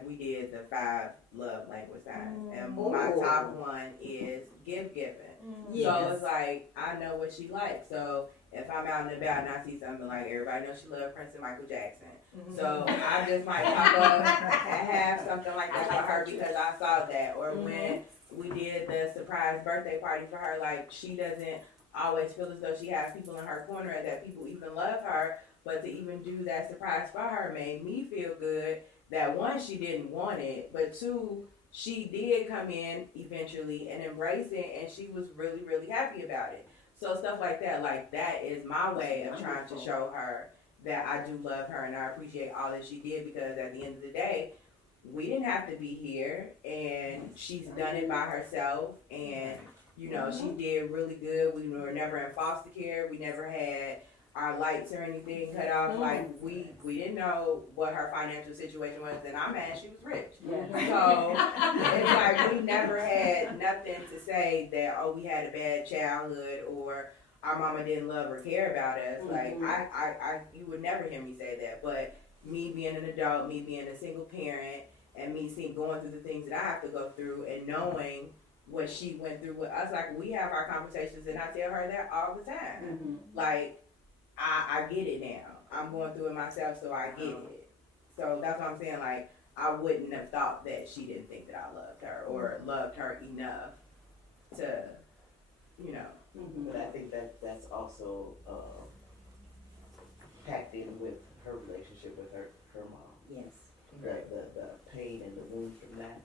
We did the 5 love language signs. And my top one is gift giving. Yes. So it's I know what she likes. So if I'm out and about and I see something everybody knows she loves Prince and Michael Jackson. So I just might pop up and have something like that for her because I saw that. Or when we did the surprise birthday party for her, she doesn't always feel as though she has people in her corner and that people even love her, but to even do that surprise for her made me feel good that 1, she didn't want it, but 2, she did come in eventually and embrace it, and she was really, really happy about it. So stuff like that is my way of trying to show her that I do love her and I appreciate all that she did, because at the end of the day, we didn't have to be here, and she's done it by herself, and she did really good. We were never in foster care. We never had our lights or anything cut off. We didn't know what her financial situation was, and I'm mad she was rich. So it's we never had nothing to say that we had a bad childhood or our mama didn't love or care about us. You would never hear me say that, but me being an adult, me being a single parent, and me going through the things that I have to go through and knowing what she went through with us, we have our conversations and I tell her that all the time. I get it now. I'm going through it myself, so I get it. So that's what I'm saying, I wouldn't have thought that she didn't think that I loved her or loved her enough to, But I think that's also packed in with her relationship with her mom. Yes. The pain and the wounds from that.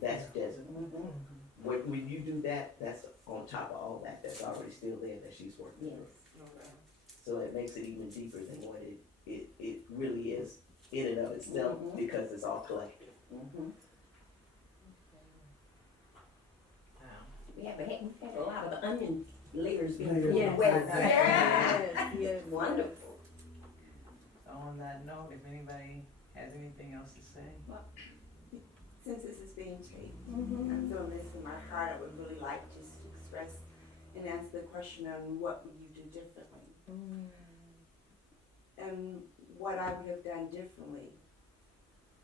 That's just when you do that, that's on top of all that's already still there that she's working through. So it makes it even deeper than what it really is in and of itself, because it's all collective. We had a lot of onion layers being Layers. pulled away. Yes. Wonderful. So on that note, if anybody has anything else to say. Since this is being taped, I'm feeling this in my heart. I would really like to express and answer the question on what would you do differently. And what I would have done differently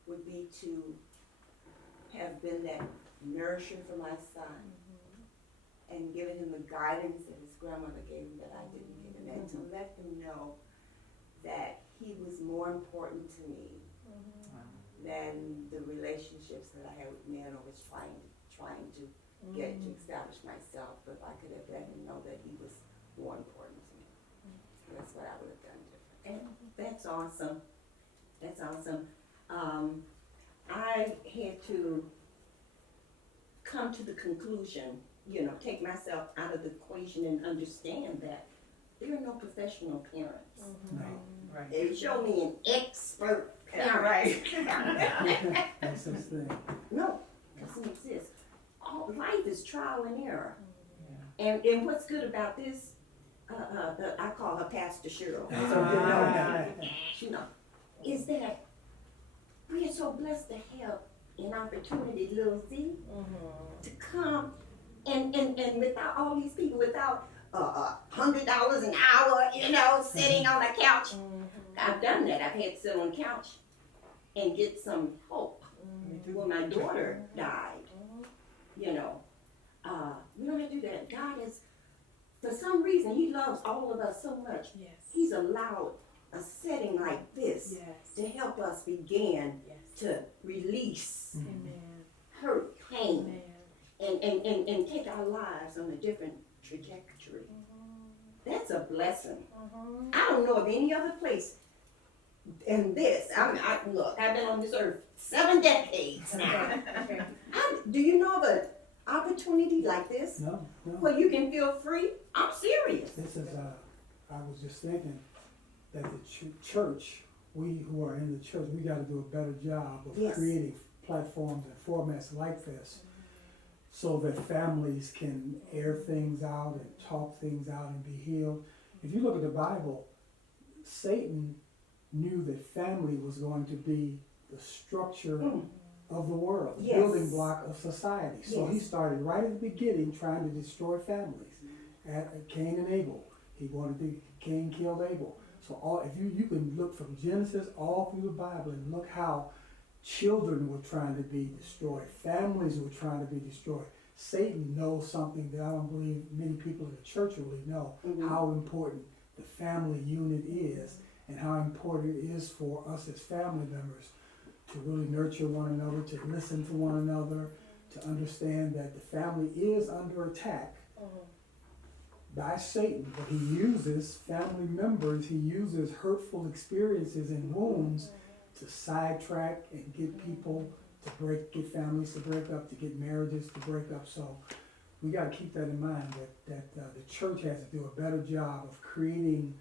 would be to have been that nourisher for my son and given him the guidance that his grandmother gave him that I didn't get him, and to let him know that he was more important to me than the relationships that I had with men or was trying to get to establish myself. But I could have let him know that he was more important to me. That's what I would have done differently. And that's awesome. That's awesome. I had to come to the conclusion, take myself out of the equation and understand that there are no professional parents. No. Right. If you show me an expert parent, Right. No such thing. no, doesn't exist. All life is trial and error. And what's good about this, I call her Pastor Cheryl, so you know, you know, is that we are so blessed to have an opportunity, little Z, to come and without all these people, without $100 an hour, you know, sitting on a couch. I've done that. I've had to sit on a couch and get some help. When my daughter died, you know, we don't have to do that. God is, for some reason, He loves all of us so much. Yes. He's allowed a setting like this Yes. to help us begin Yes. to release Amen. hurt, pain, Amen. and take our lives on a different trajectory. That's a blessing. I don't know of any other place than this. Look, I've been on this earth 7 decades now. Do you know of an opportunity like this No, no. where you can feel free? I'm serious. This is, I was just thinking that the church, we who are in the church, we gotta do a better job of Yes. creating platforms and formats like this so that families can air things out and talk things out and be healed. If you look at the Bible, Satan knew that family was going to be the structure of the world, the Yes. building block of society. So he Yes. started right at the beginning trying to destroy families. At Cain and Abel, Cain killed Abel. So if you can look from Genesis all through the Bible and look how children were trying to be destroyed, families were trying to be destroyed. Satan knows something that I don't believe many people in the church really know, how important the family unit is and how important it is for us as family members to really nurture one another, to listen to one another, to understand that the family is under attack by Satan, but he uses family members, he uses hurtful experiences and wounds to sidetrack and get people to get families to break up, to get marriages to break up. So we got to keep that in mind, that the church has to do a better job of creating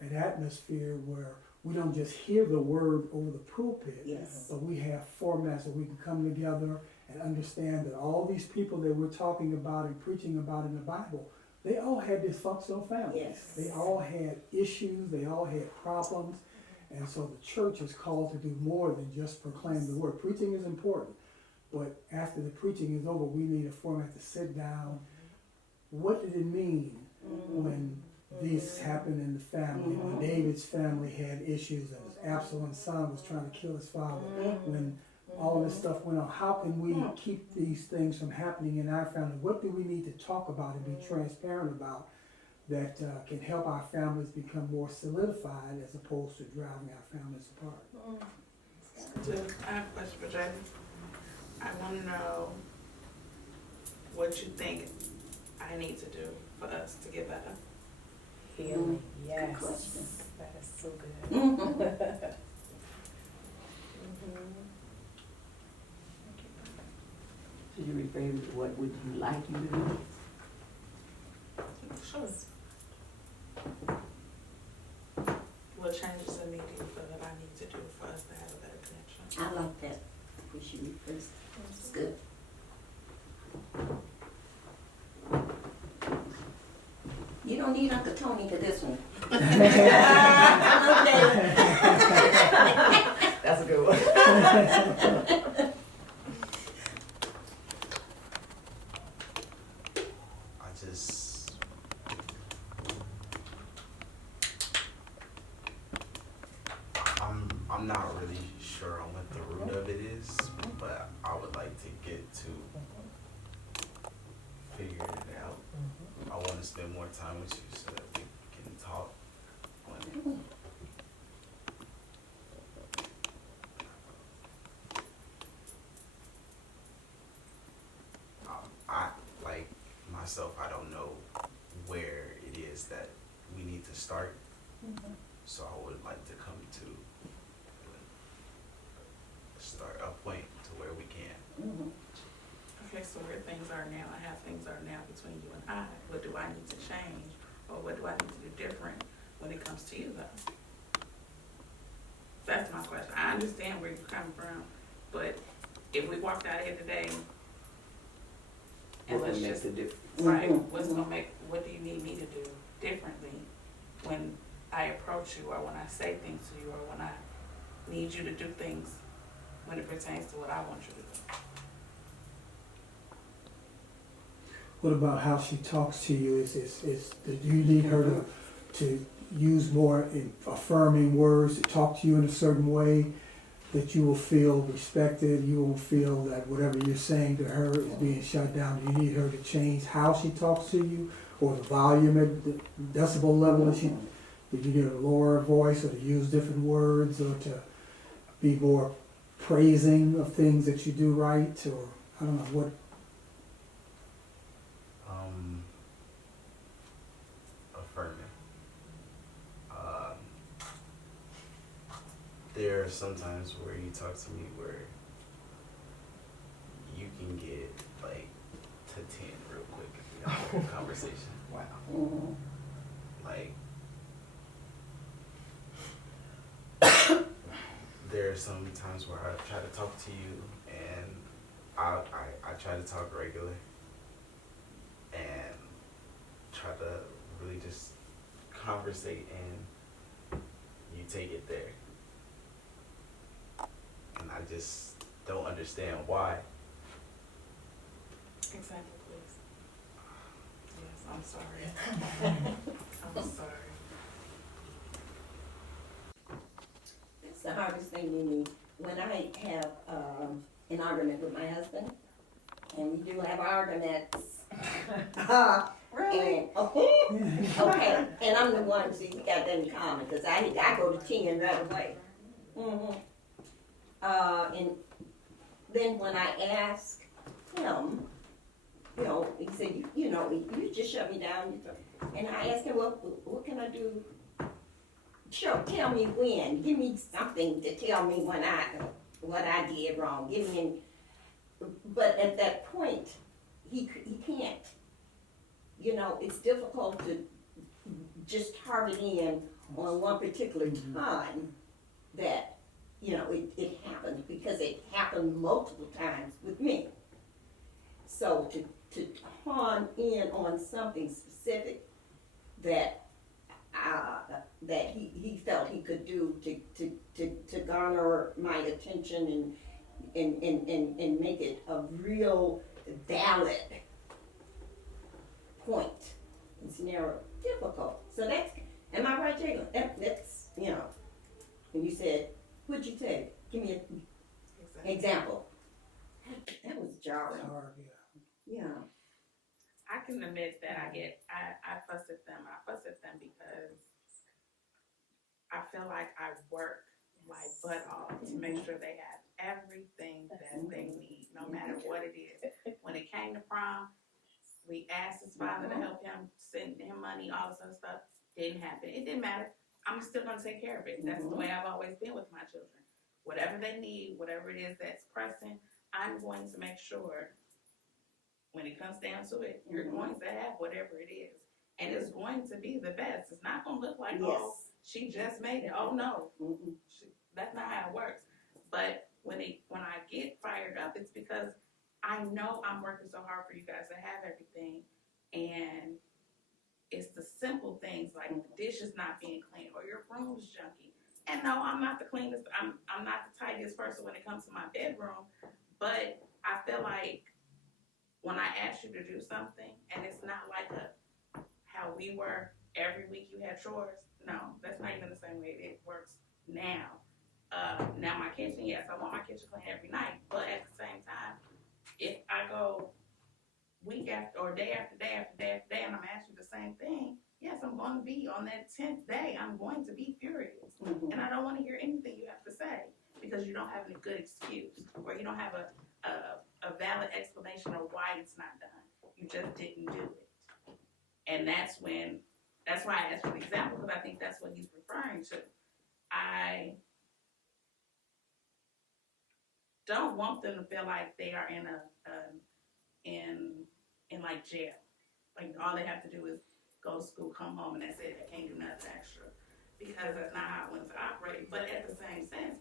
an atmosphere where we don't just hear the word over the pulpit, Yes. but we have formats that we can come together and understand that all these people that we're talking about and preaching about in the Bible, they all had dysfunctional families. Yes. They all had issues, they all had problems. And so the church is called to do more than just proclaim the word. Preaching is important, but after the preaching is over, we need a format to sit down. What did it mean when this happened in the family? When David's family had issues and Absalom's son was trying to kill his father. When all this stuff went on, how can we keep these things from happening in our family? What do we need to talk about and be transparent about that can help our families become more solidified as opposed to driving our families apart? I have a question for Jay. I want to know what you think I need to do for us to get better. Healing. Yes. Good question. That is so good. So you referring to what would you like you to do? Sure. What changes in me do you feel that I need to do for us to have a better connection? I like that. Push you first. It's good. You don't need Uncle Tony for this one. That's a good one. I'm not really sure on what the root of it is, but I would like to get to figuring it out. I want to spend more time with you so that we can talk on it. I, like myself, I don't know where it is that we need to start. So I would like to come to start a point to where we can. Okay, so where things are now, I have things are now between you and I. What do I need to change Or what do I need to do different when it comes to you, though? That's my question. I understand where you're coming from, but if we walked out here today and What let's will make just, the difference? right, what's gonna make, what do you need me to do differently when I approach you, or when I say things to you, or when I need you to do things when it pertains to what I want you to do? What about how she talks to you? Is do you need her to use more affirming words, to talk to you in a certain way that you will feel respected, you will feel that whatever you're saying to her is being shut down? Do you need her to change how she talks to you, or the volume at the decibel level? Do you need her to lower her voice, or to use different words, or to be more praising of things that you do right, or I don't know what? Affirming. There are some times where you talk to me where you can get like to 10 real quick if we have a conversation. Wow. Like, there are some times where I try to talk to you and I try to talk regular and try to really just conversate, and you take it there. And I just don't understand why. Example, please. Yes, I'm sorry. I'm sorry. That's the hardest thing to me. When I have an argument with my husband, and we do have arguments. Really? And, okay, and I'm the one, see, we got that in common, because I go to 10 right away. And then when I ask him, you know, he said, you know, you just shut me down. And I asked him, well, what can I do? Sure, tell me when. Give me something to tell me what I did wrong. Give me, but at that point, he can't. You know, it's difficult to just target in on one particular time that, you know, it happened, because it happened multiple times with me. So to hone in on something specific that that he felt he could do to garner my attention and make it a real valid point and scenario, difficult. So that's, am I right, Jacob? That's, you know, when you said, what'd you say? Give me an example. That was jarring. Yeah. I can admit that I fuss at them. I fuss at them because I feel like I work my butt off to make sure they have everything that they need, no matter what it is. When it came to prom, we asked his father to help him, send him money, all this other stuff. Didn't happen. It didn't matter. I'm still going to take care of it. That's the way I've always been with my children. Whatever they need, whatever it is that's pressing, I'm going to make sure when it comes down to it, you're going to have whatever it is. And it's going to be the best. It's not going to look like, oh, she just made it. Oh, no. That's not how it works. But when I get fired up, it's because I know I'm working so hard for you guys to have everything. And it's the simple things like the dishes not being clean or your room's junky. And no, I'm not the cleanest. I'm not the tidiest person when it comes to my bedroom. But I feel like when I ask you to do something, and it's not like how we were every week you had chores. No, that's not even the same way it works now. Now my kitchen, yes, I want my kitchen clean every night, but at the same time, if I go week after or day after day after day after day and I'm asking the same thing, yes, I'm going to be on that 10th day, I'm going to be furious. And I don't want to hear anything you have to say because you don't have any good excuse or you don't have a valid explanation of why it's not done. You just didn't do it. And that's why I asked for the example, because I think that's what he's referring to. I don't want them to feel like they are in like jail. Like all they have to do is go to school, come home, and that's it. They can't do nothing extra because that's not how I want to operate. But at the same sense,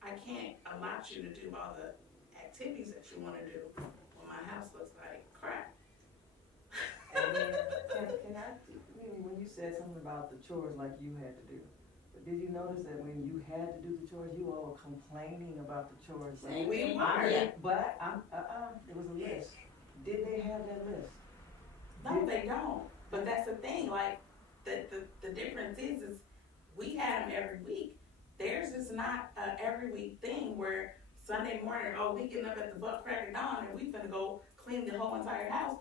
I can't allot you to do all the activities that you want to do when my house looks like crap. And then, can I, maybe when you said something about the chores like you had to do, but did you notice that when you had to do the chores, you all were complaining about the chores? Same We thing. were. Yeah. But, there was a list. Did they have that list? No, they don't. But that's the thing. Like the difference is we had them every week. Theirs is not a every week thing where Sunday morning, we getting up at the butt crack of dawn and we finna go clean the whole entire house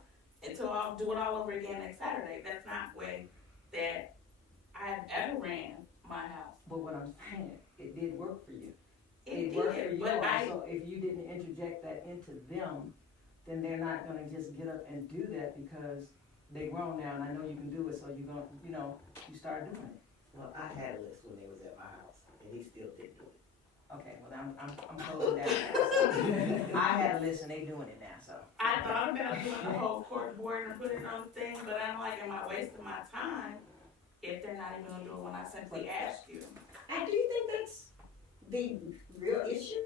until I'll do it all over again next Saturday. That's not the way that I've ever ran my house. But what I'm saying, it did work for you. It worked did, for you. but So if you didn't interject that into them, then they're not gonna just get up and do that because they grown now and I know you can do it, so you're gonna, you start doing it. Well, I had a list when they was at my house, and he still didn't do it. Okay, well, I'm closing that now. I had a list and they doing it now, so. I thought about doing the whole court board and putting it on the thing, but I'm like, am I wasting my time if they're not even gonna do it when I simply ask you? And do you think that's the real issue?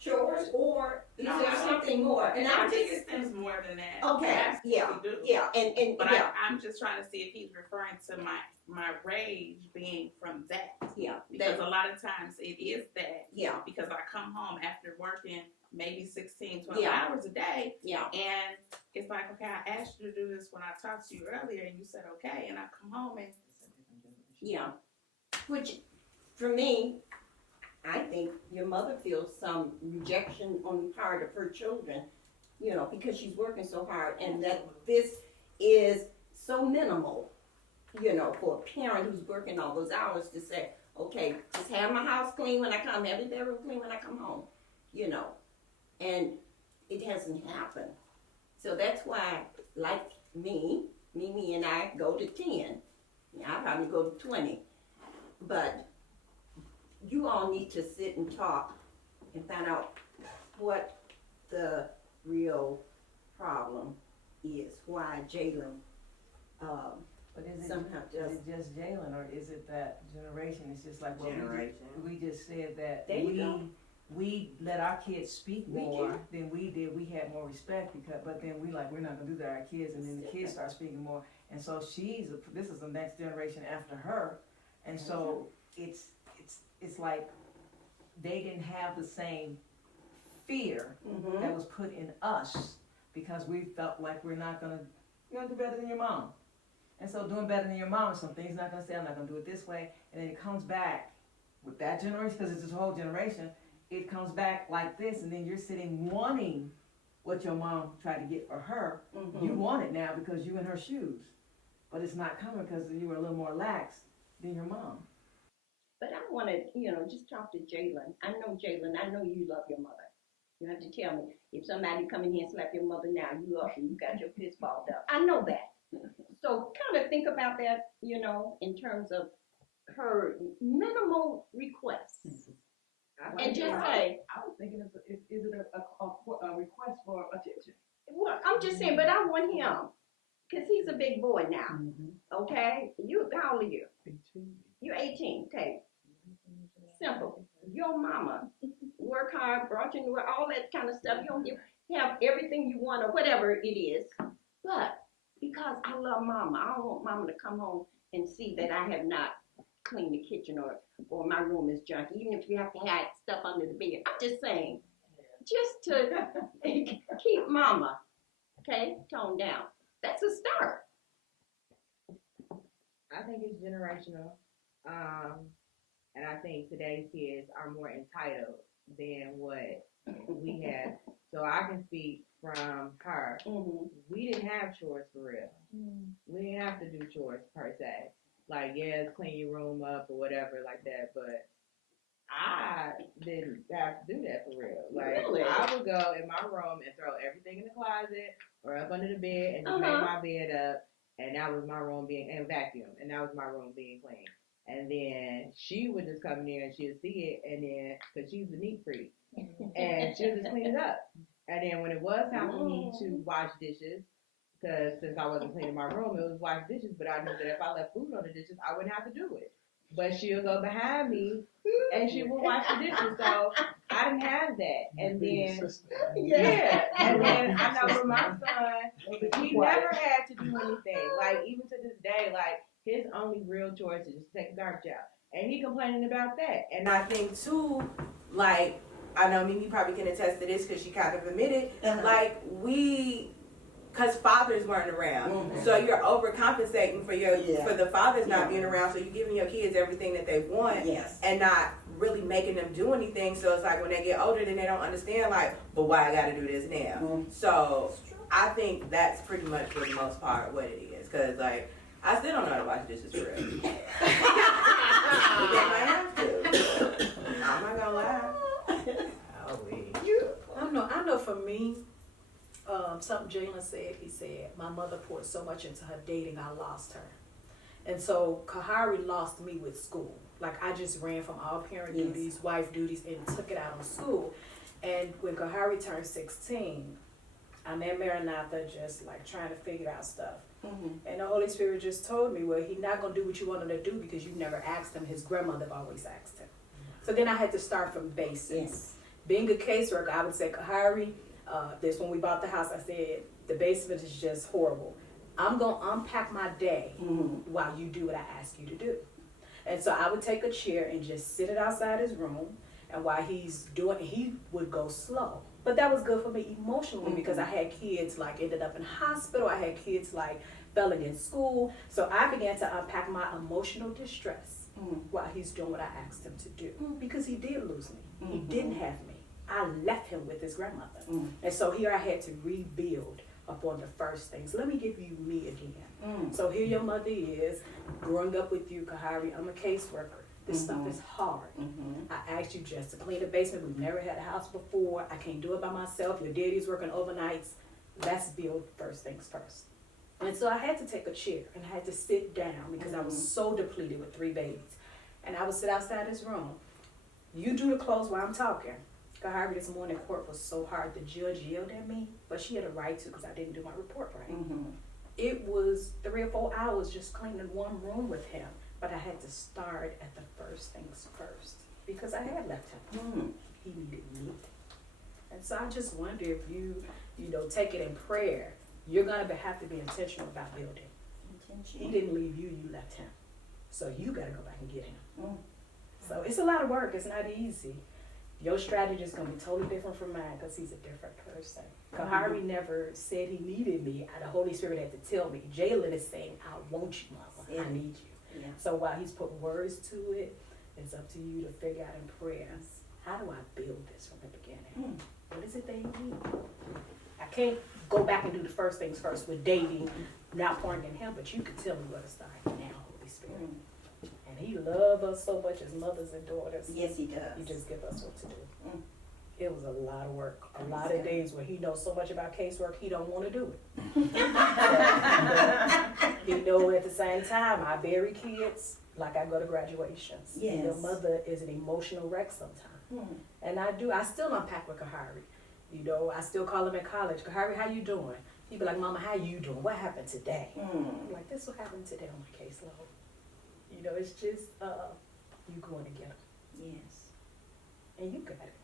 Chores, or is No, there I something more? And I I'm think just, it stems more than that. okay, That's yeah, what we do. yeah, and But yeah, I'm just trying to see if he's referring to my rage being from that. yeah, Because a lot of times it is that. yeah, Because I come home after working maybe 16, 12 Yeah. hours a day. yeah, And it's like, okay, I asked you to do this when I talked to you earlier and you said okay. And I come home and yeah. Which, for me, I think your mother feels some rejection on the part of her children, because she's working so hard, and that this is so minimal, for a parent who's working all those hours to say, okay, just have my house clean when I come, every bedroom clean when I come home, and it hasn't happened. So that's why, like Mimi and I go to 10. I probably go to 20. But you all need to sit and talk and find out what the real problem is. Why Jalen But is somehow it just Jalen, or is it that generation? It's just like, well, Generation. we just said that There you go. we let our kids speak We more than we did. We had more respect but then we're not gonna do that to our kids, and then the kids start speaking more. And so this is the next generation after her, and so it's like they didn't have the same fear Mm-hmm. that was put in us because we felt like you're gonna do better than your mom. And so doing better than your mom, some things not gonna say, I'm not gonna do it this way, and then it comes back with that generation, because it's this whole generation, it comes back like this, and then you're sitting wanting what your mom tried to get for her. Mm-hmm. You want it now because you're in her shoes, but it's not coming because you were a little more lax than your mom. But I want to, just talk to Jalen. I know you love your mother. You have to tell me. If somebody come in here and slap your mother now, you up and you got your fist balled up. I know that. So kind of think about that, in terms of her minimal requests. And just say, I was thinking, is it a request for attention? well, I'm just saying, but I want him. Because he's a big boy now. Okay? How old are you? 18. You're 18. Okay. Simple. Your mama work hard, brought you into all that kind of stuff. You don't have everything you want or whatever it is. But because I love mama, I don't want mama to come home and see that I have not cleaned the kitchen or my room is junky. Even if you have to hide stuff under the bed. I'm just saying, just to keep mama, okay, toned down. That's a start. I think it's generational. And I think today's kids are more entitled than what we had. So I can speak from her. Mm-hmm. We didn't have chores for real. We didn't have to do chores per se. Like, yes, clean your room up or whatever like that. But I didn't have to do that for real. Like, Really? I would go in my room and throw everything in the closet or up under the bed and just make my bed up. And that was my room and vacuum. And that was my room being clean. And then she would just come in there and she'd see it, and then, because she's a neat freak, and she'll just clean it up. And then when it was time for me to wash dishes, Because since I wasn't cleaning my room, it was wash dishes, but I knew that if I left food on the dishes, I wouldn't have to do it. But she'll go behind me and she will wash the dishes. So I didn't have that. And then, and then I know with my son, he never had to do anything. Like, even to this day, like, his only real choice is just take the garbage out. And he complaining about that. And I think, too, like, I know Mimi probably can attest to this because she kind of admitted, like, because fathers weren't around, so you're overcompensating for the fathers not being around. So you're giving your kids everything that they want, and not really making them do anything. So it's like when they get older, then they don't understand, like, but why I got to do this now? So I think that's pretty much for the most part what it is. Because like I still don't know how to wash dishes for real. I have to. I'm not gonna lie. I know for me. Something Jalen said, he said, my mother poured so much into her dating, I lost her. And so Kahari lost me with school. Like, I just ran from all parent duties, wife duties, and took it out on school. And when Kahari turned 16, I'm at Maranatha just like trying to figure out stuff. And the Holy Spirit just told me, well, he's not going to do what you want him to do because you never asked him. His grandmother always asked him. So then I had to start from basics. Being a caseworker, I would say, Kahari, this when we bought the house, I said, the basement is just horrible. I'm going to unpack my day while you do what I ask you to do. And so I would take a chair and just sit it outside his room. And while he's doing it, he would go slow. But that was good for me emotionally because I had kids like ended up in hospital. I had kids like failing in school. So I began to unpack my emotional distress while he's doing what I asked him to do. Because he did lose me. He didn't have me. I left him with his grandmother. And so here I had to rebuild upon the first things. Let me give you me again. So here your mother is, growing up with you, Kahari. I'm a caseworker. This stuff is hard. I asked you just to clean the basement. We've never had a house before. I can't do it by myself. Your daddy's working overnights. Let's build first things first. And so I had to take a chair and I had to sit down because I was so depleted with 3 babies. And I would sit outside this room. You do the clothes while I'm talking. Kahari, this morning court was so hard. The judge yelled at me, but she had a right to because I didn't do my report right. It was 3 or 4 hours just cleaning one room with him, but I had to start at the first things first because I had left him. He needed me. And so I just wonder if you take it in prayer, you're going to have to be intentional about building. He didn't leave you, you left him. So you got to go back and get him. So it's a lot of work. It's not easy. Your strategy is going to be totally different from mine because he's a different person. Kahari never said he needed me. The Holy Spirit had to tell me. Jalen is saying, I want you, Mama. I need you. So while he's put words to it, it's up to you to figure out in prayers, how do I build this from the beginning? What is it they need? I can't go back and do the first things first with dating, not pouring in him, but you can tell me where to start now, Holy Spirit. And he loves us so much as mothers and daughters. Yes, he does. He just gives us what to do. It was a lot of work. A lot of days where he knows so much about casework, he don't want to do it. At the same time, I bury kids like I go to graduations. Yes. Your mother is an emotional wreck sometimes. And I still unpack with Kahari. I still call him in college. Kahari, how you doing? He'd be like, Mama, how you doing? What happened today? I'm like, this what happened today on my caseload. It's just you going to get them. Yes. And you got it.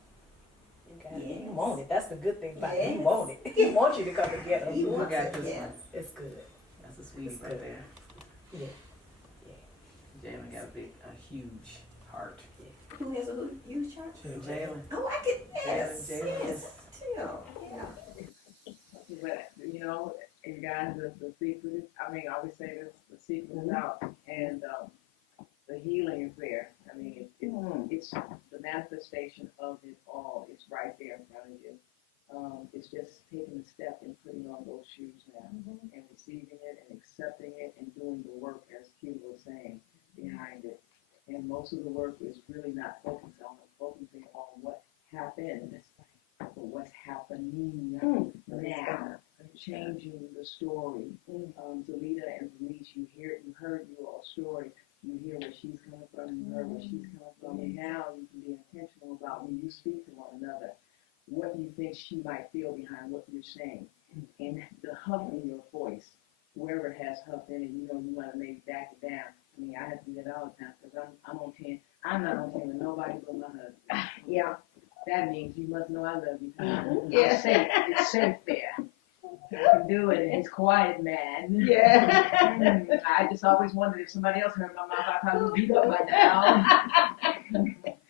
You got it. Yes. You want it. That's the good thing about it. You want it. He wants you to come and get them. He wants got it, this yes. one. It's good. That's a sweetie It's right good. there. Yeah. Jalen got a huge heart. Who has a huge heart? Jalen. Oh, I could, yes. Jalen. Yes. Yeah. But, and guys, the secret is, I always say this, the secret is out, and the healing is there. It's the manifestation of it all. It's right there in front of you. It's just taking a step and putting on those shoes now, and receiving it and accepting it and doing the work, as Q was saying, behind it. And most of the work is really not focusing on what happened, but what's happening now. Changing the story. Delita and Denise, you heard your story. You hear where she's coming from, you heard where she's coming from, and now you can be intentional about when you speak to one another. What do you think she might feel behind what you're saying? and the huff in your voice, wherever it has huff in it, you know, you want to maybe back it down. I mean, I have to do that all the time because I'm on 10. I'm not on 10 with nobody but my husband. Yeah. That means you must know I love you. Yeah. It's safe. It's safe there. I can do it, and he's quiet, man. Yeah. I just always wondered if somebody else heard my mouth, I probably beat up by now.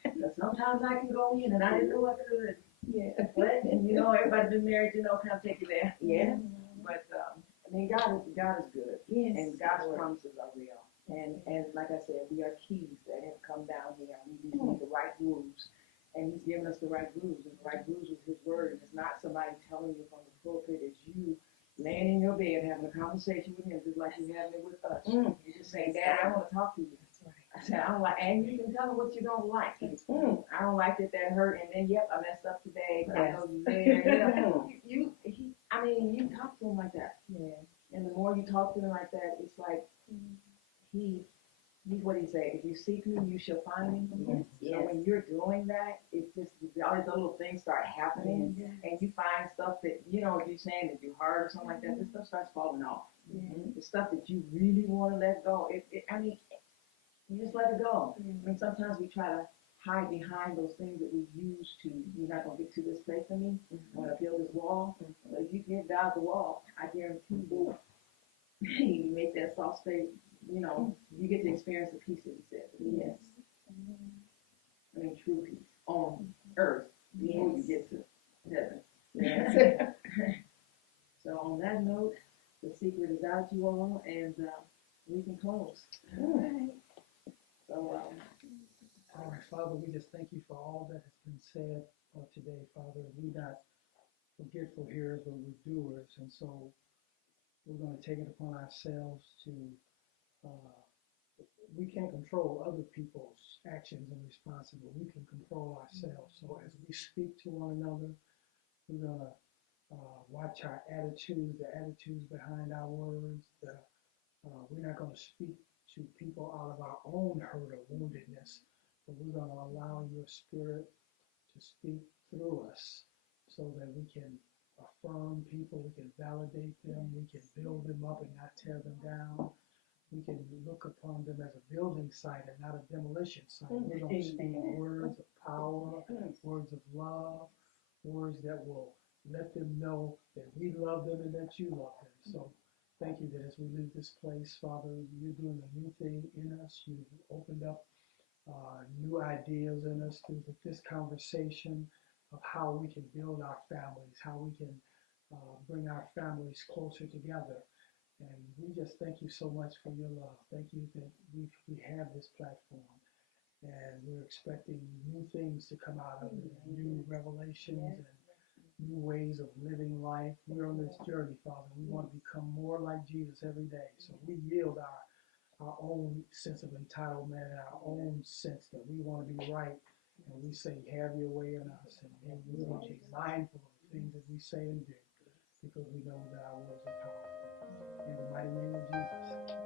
But sometimes I can go in, and I didn't know I could. Yeah. But, and you know, everybody been married, you know, kind of take you there. Yeah. But I mean, God is good, Yes. and God's promises are real. And like I said, we are keys that have come down here. We just need the right grooves, and He's given us the right grooves. And the right grooves is His word. It's not somebody telling you from the pulpit. It's you laying in your bed having a conversation with Him, just like you having it with us. You're just saying, Dad, I want to talk to you. I said, I don't like, and you can tell me what you don't like. I don't like that hurt, and then yep, I messed up today, but I know you there. I mean, you talk to him like that. Yeah. And the more you talk to him like that, it's like he's what he say. If you seek me, you shall find me. Yes. So when you're doing that, it's just all these little things start happening, and you find stuff that if you're saying that you hurt or something like that, this stuff starts falling off. The stuff that you really want to let go. I mean, you just let it go. I mean, sometimes we try to hide behind those things that we used to. You're not gonna get to this place for me. I'm gonna build this wall. But if you give God the wall, I guarantee you, you make that soft space. You get to experience the peace that He said. Yes. I mean, true peace on earth before you get to heaven. Yes. So on that note, the secret is out, you all, and we can close. All right. So. All right, Father, we just thank you for all that has been said today, Father. We're not forgetful hearers, but we're doers, and so we're going to take it upon ourselves to, we can't control other people's actions and responses, but we can control ourselves. So as we speak to one another, we're going to watch our attitudes, the attitudes behind our words. We're not going to speak to people out of our own hurt or woundedness, but we're going to allow your Spirit to speak through us so that we can affirm people, we can validate them, we can build them up and not tear them down. We can look upon them as a building site and not a demolition site. We're going to speak words of power, words of love, words that will let them know that we love them and that you love them. So thank you that as we leave this place, Father, you're doing a new thing in us. You've opened up new ideas in us through this conversation of how we can build our families, how we can bring our families closer together. And we just thank you so much for your love. Thank you that we have this platform, and we're expecting new things to come out of it, new revelations and new ways of living life. We're on this journey, Father. We want to become more like Jesus every day. So we yield our own sense of entitlement and our own sense that we want to be right. And we say, have your way in us. And we want you to be mindful of the things that we say and do, because we know that our words are powerful. In the mighty name of Jesus.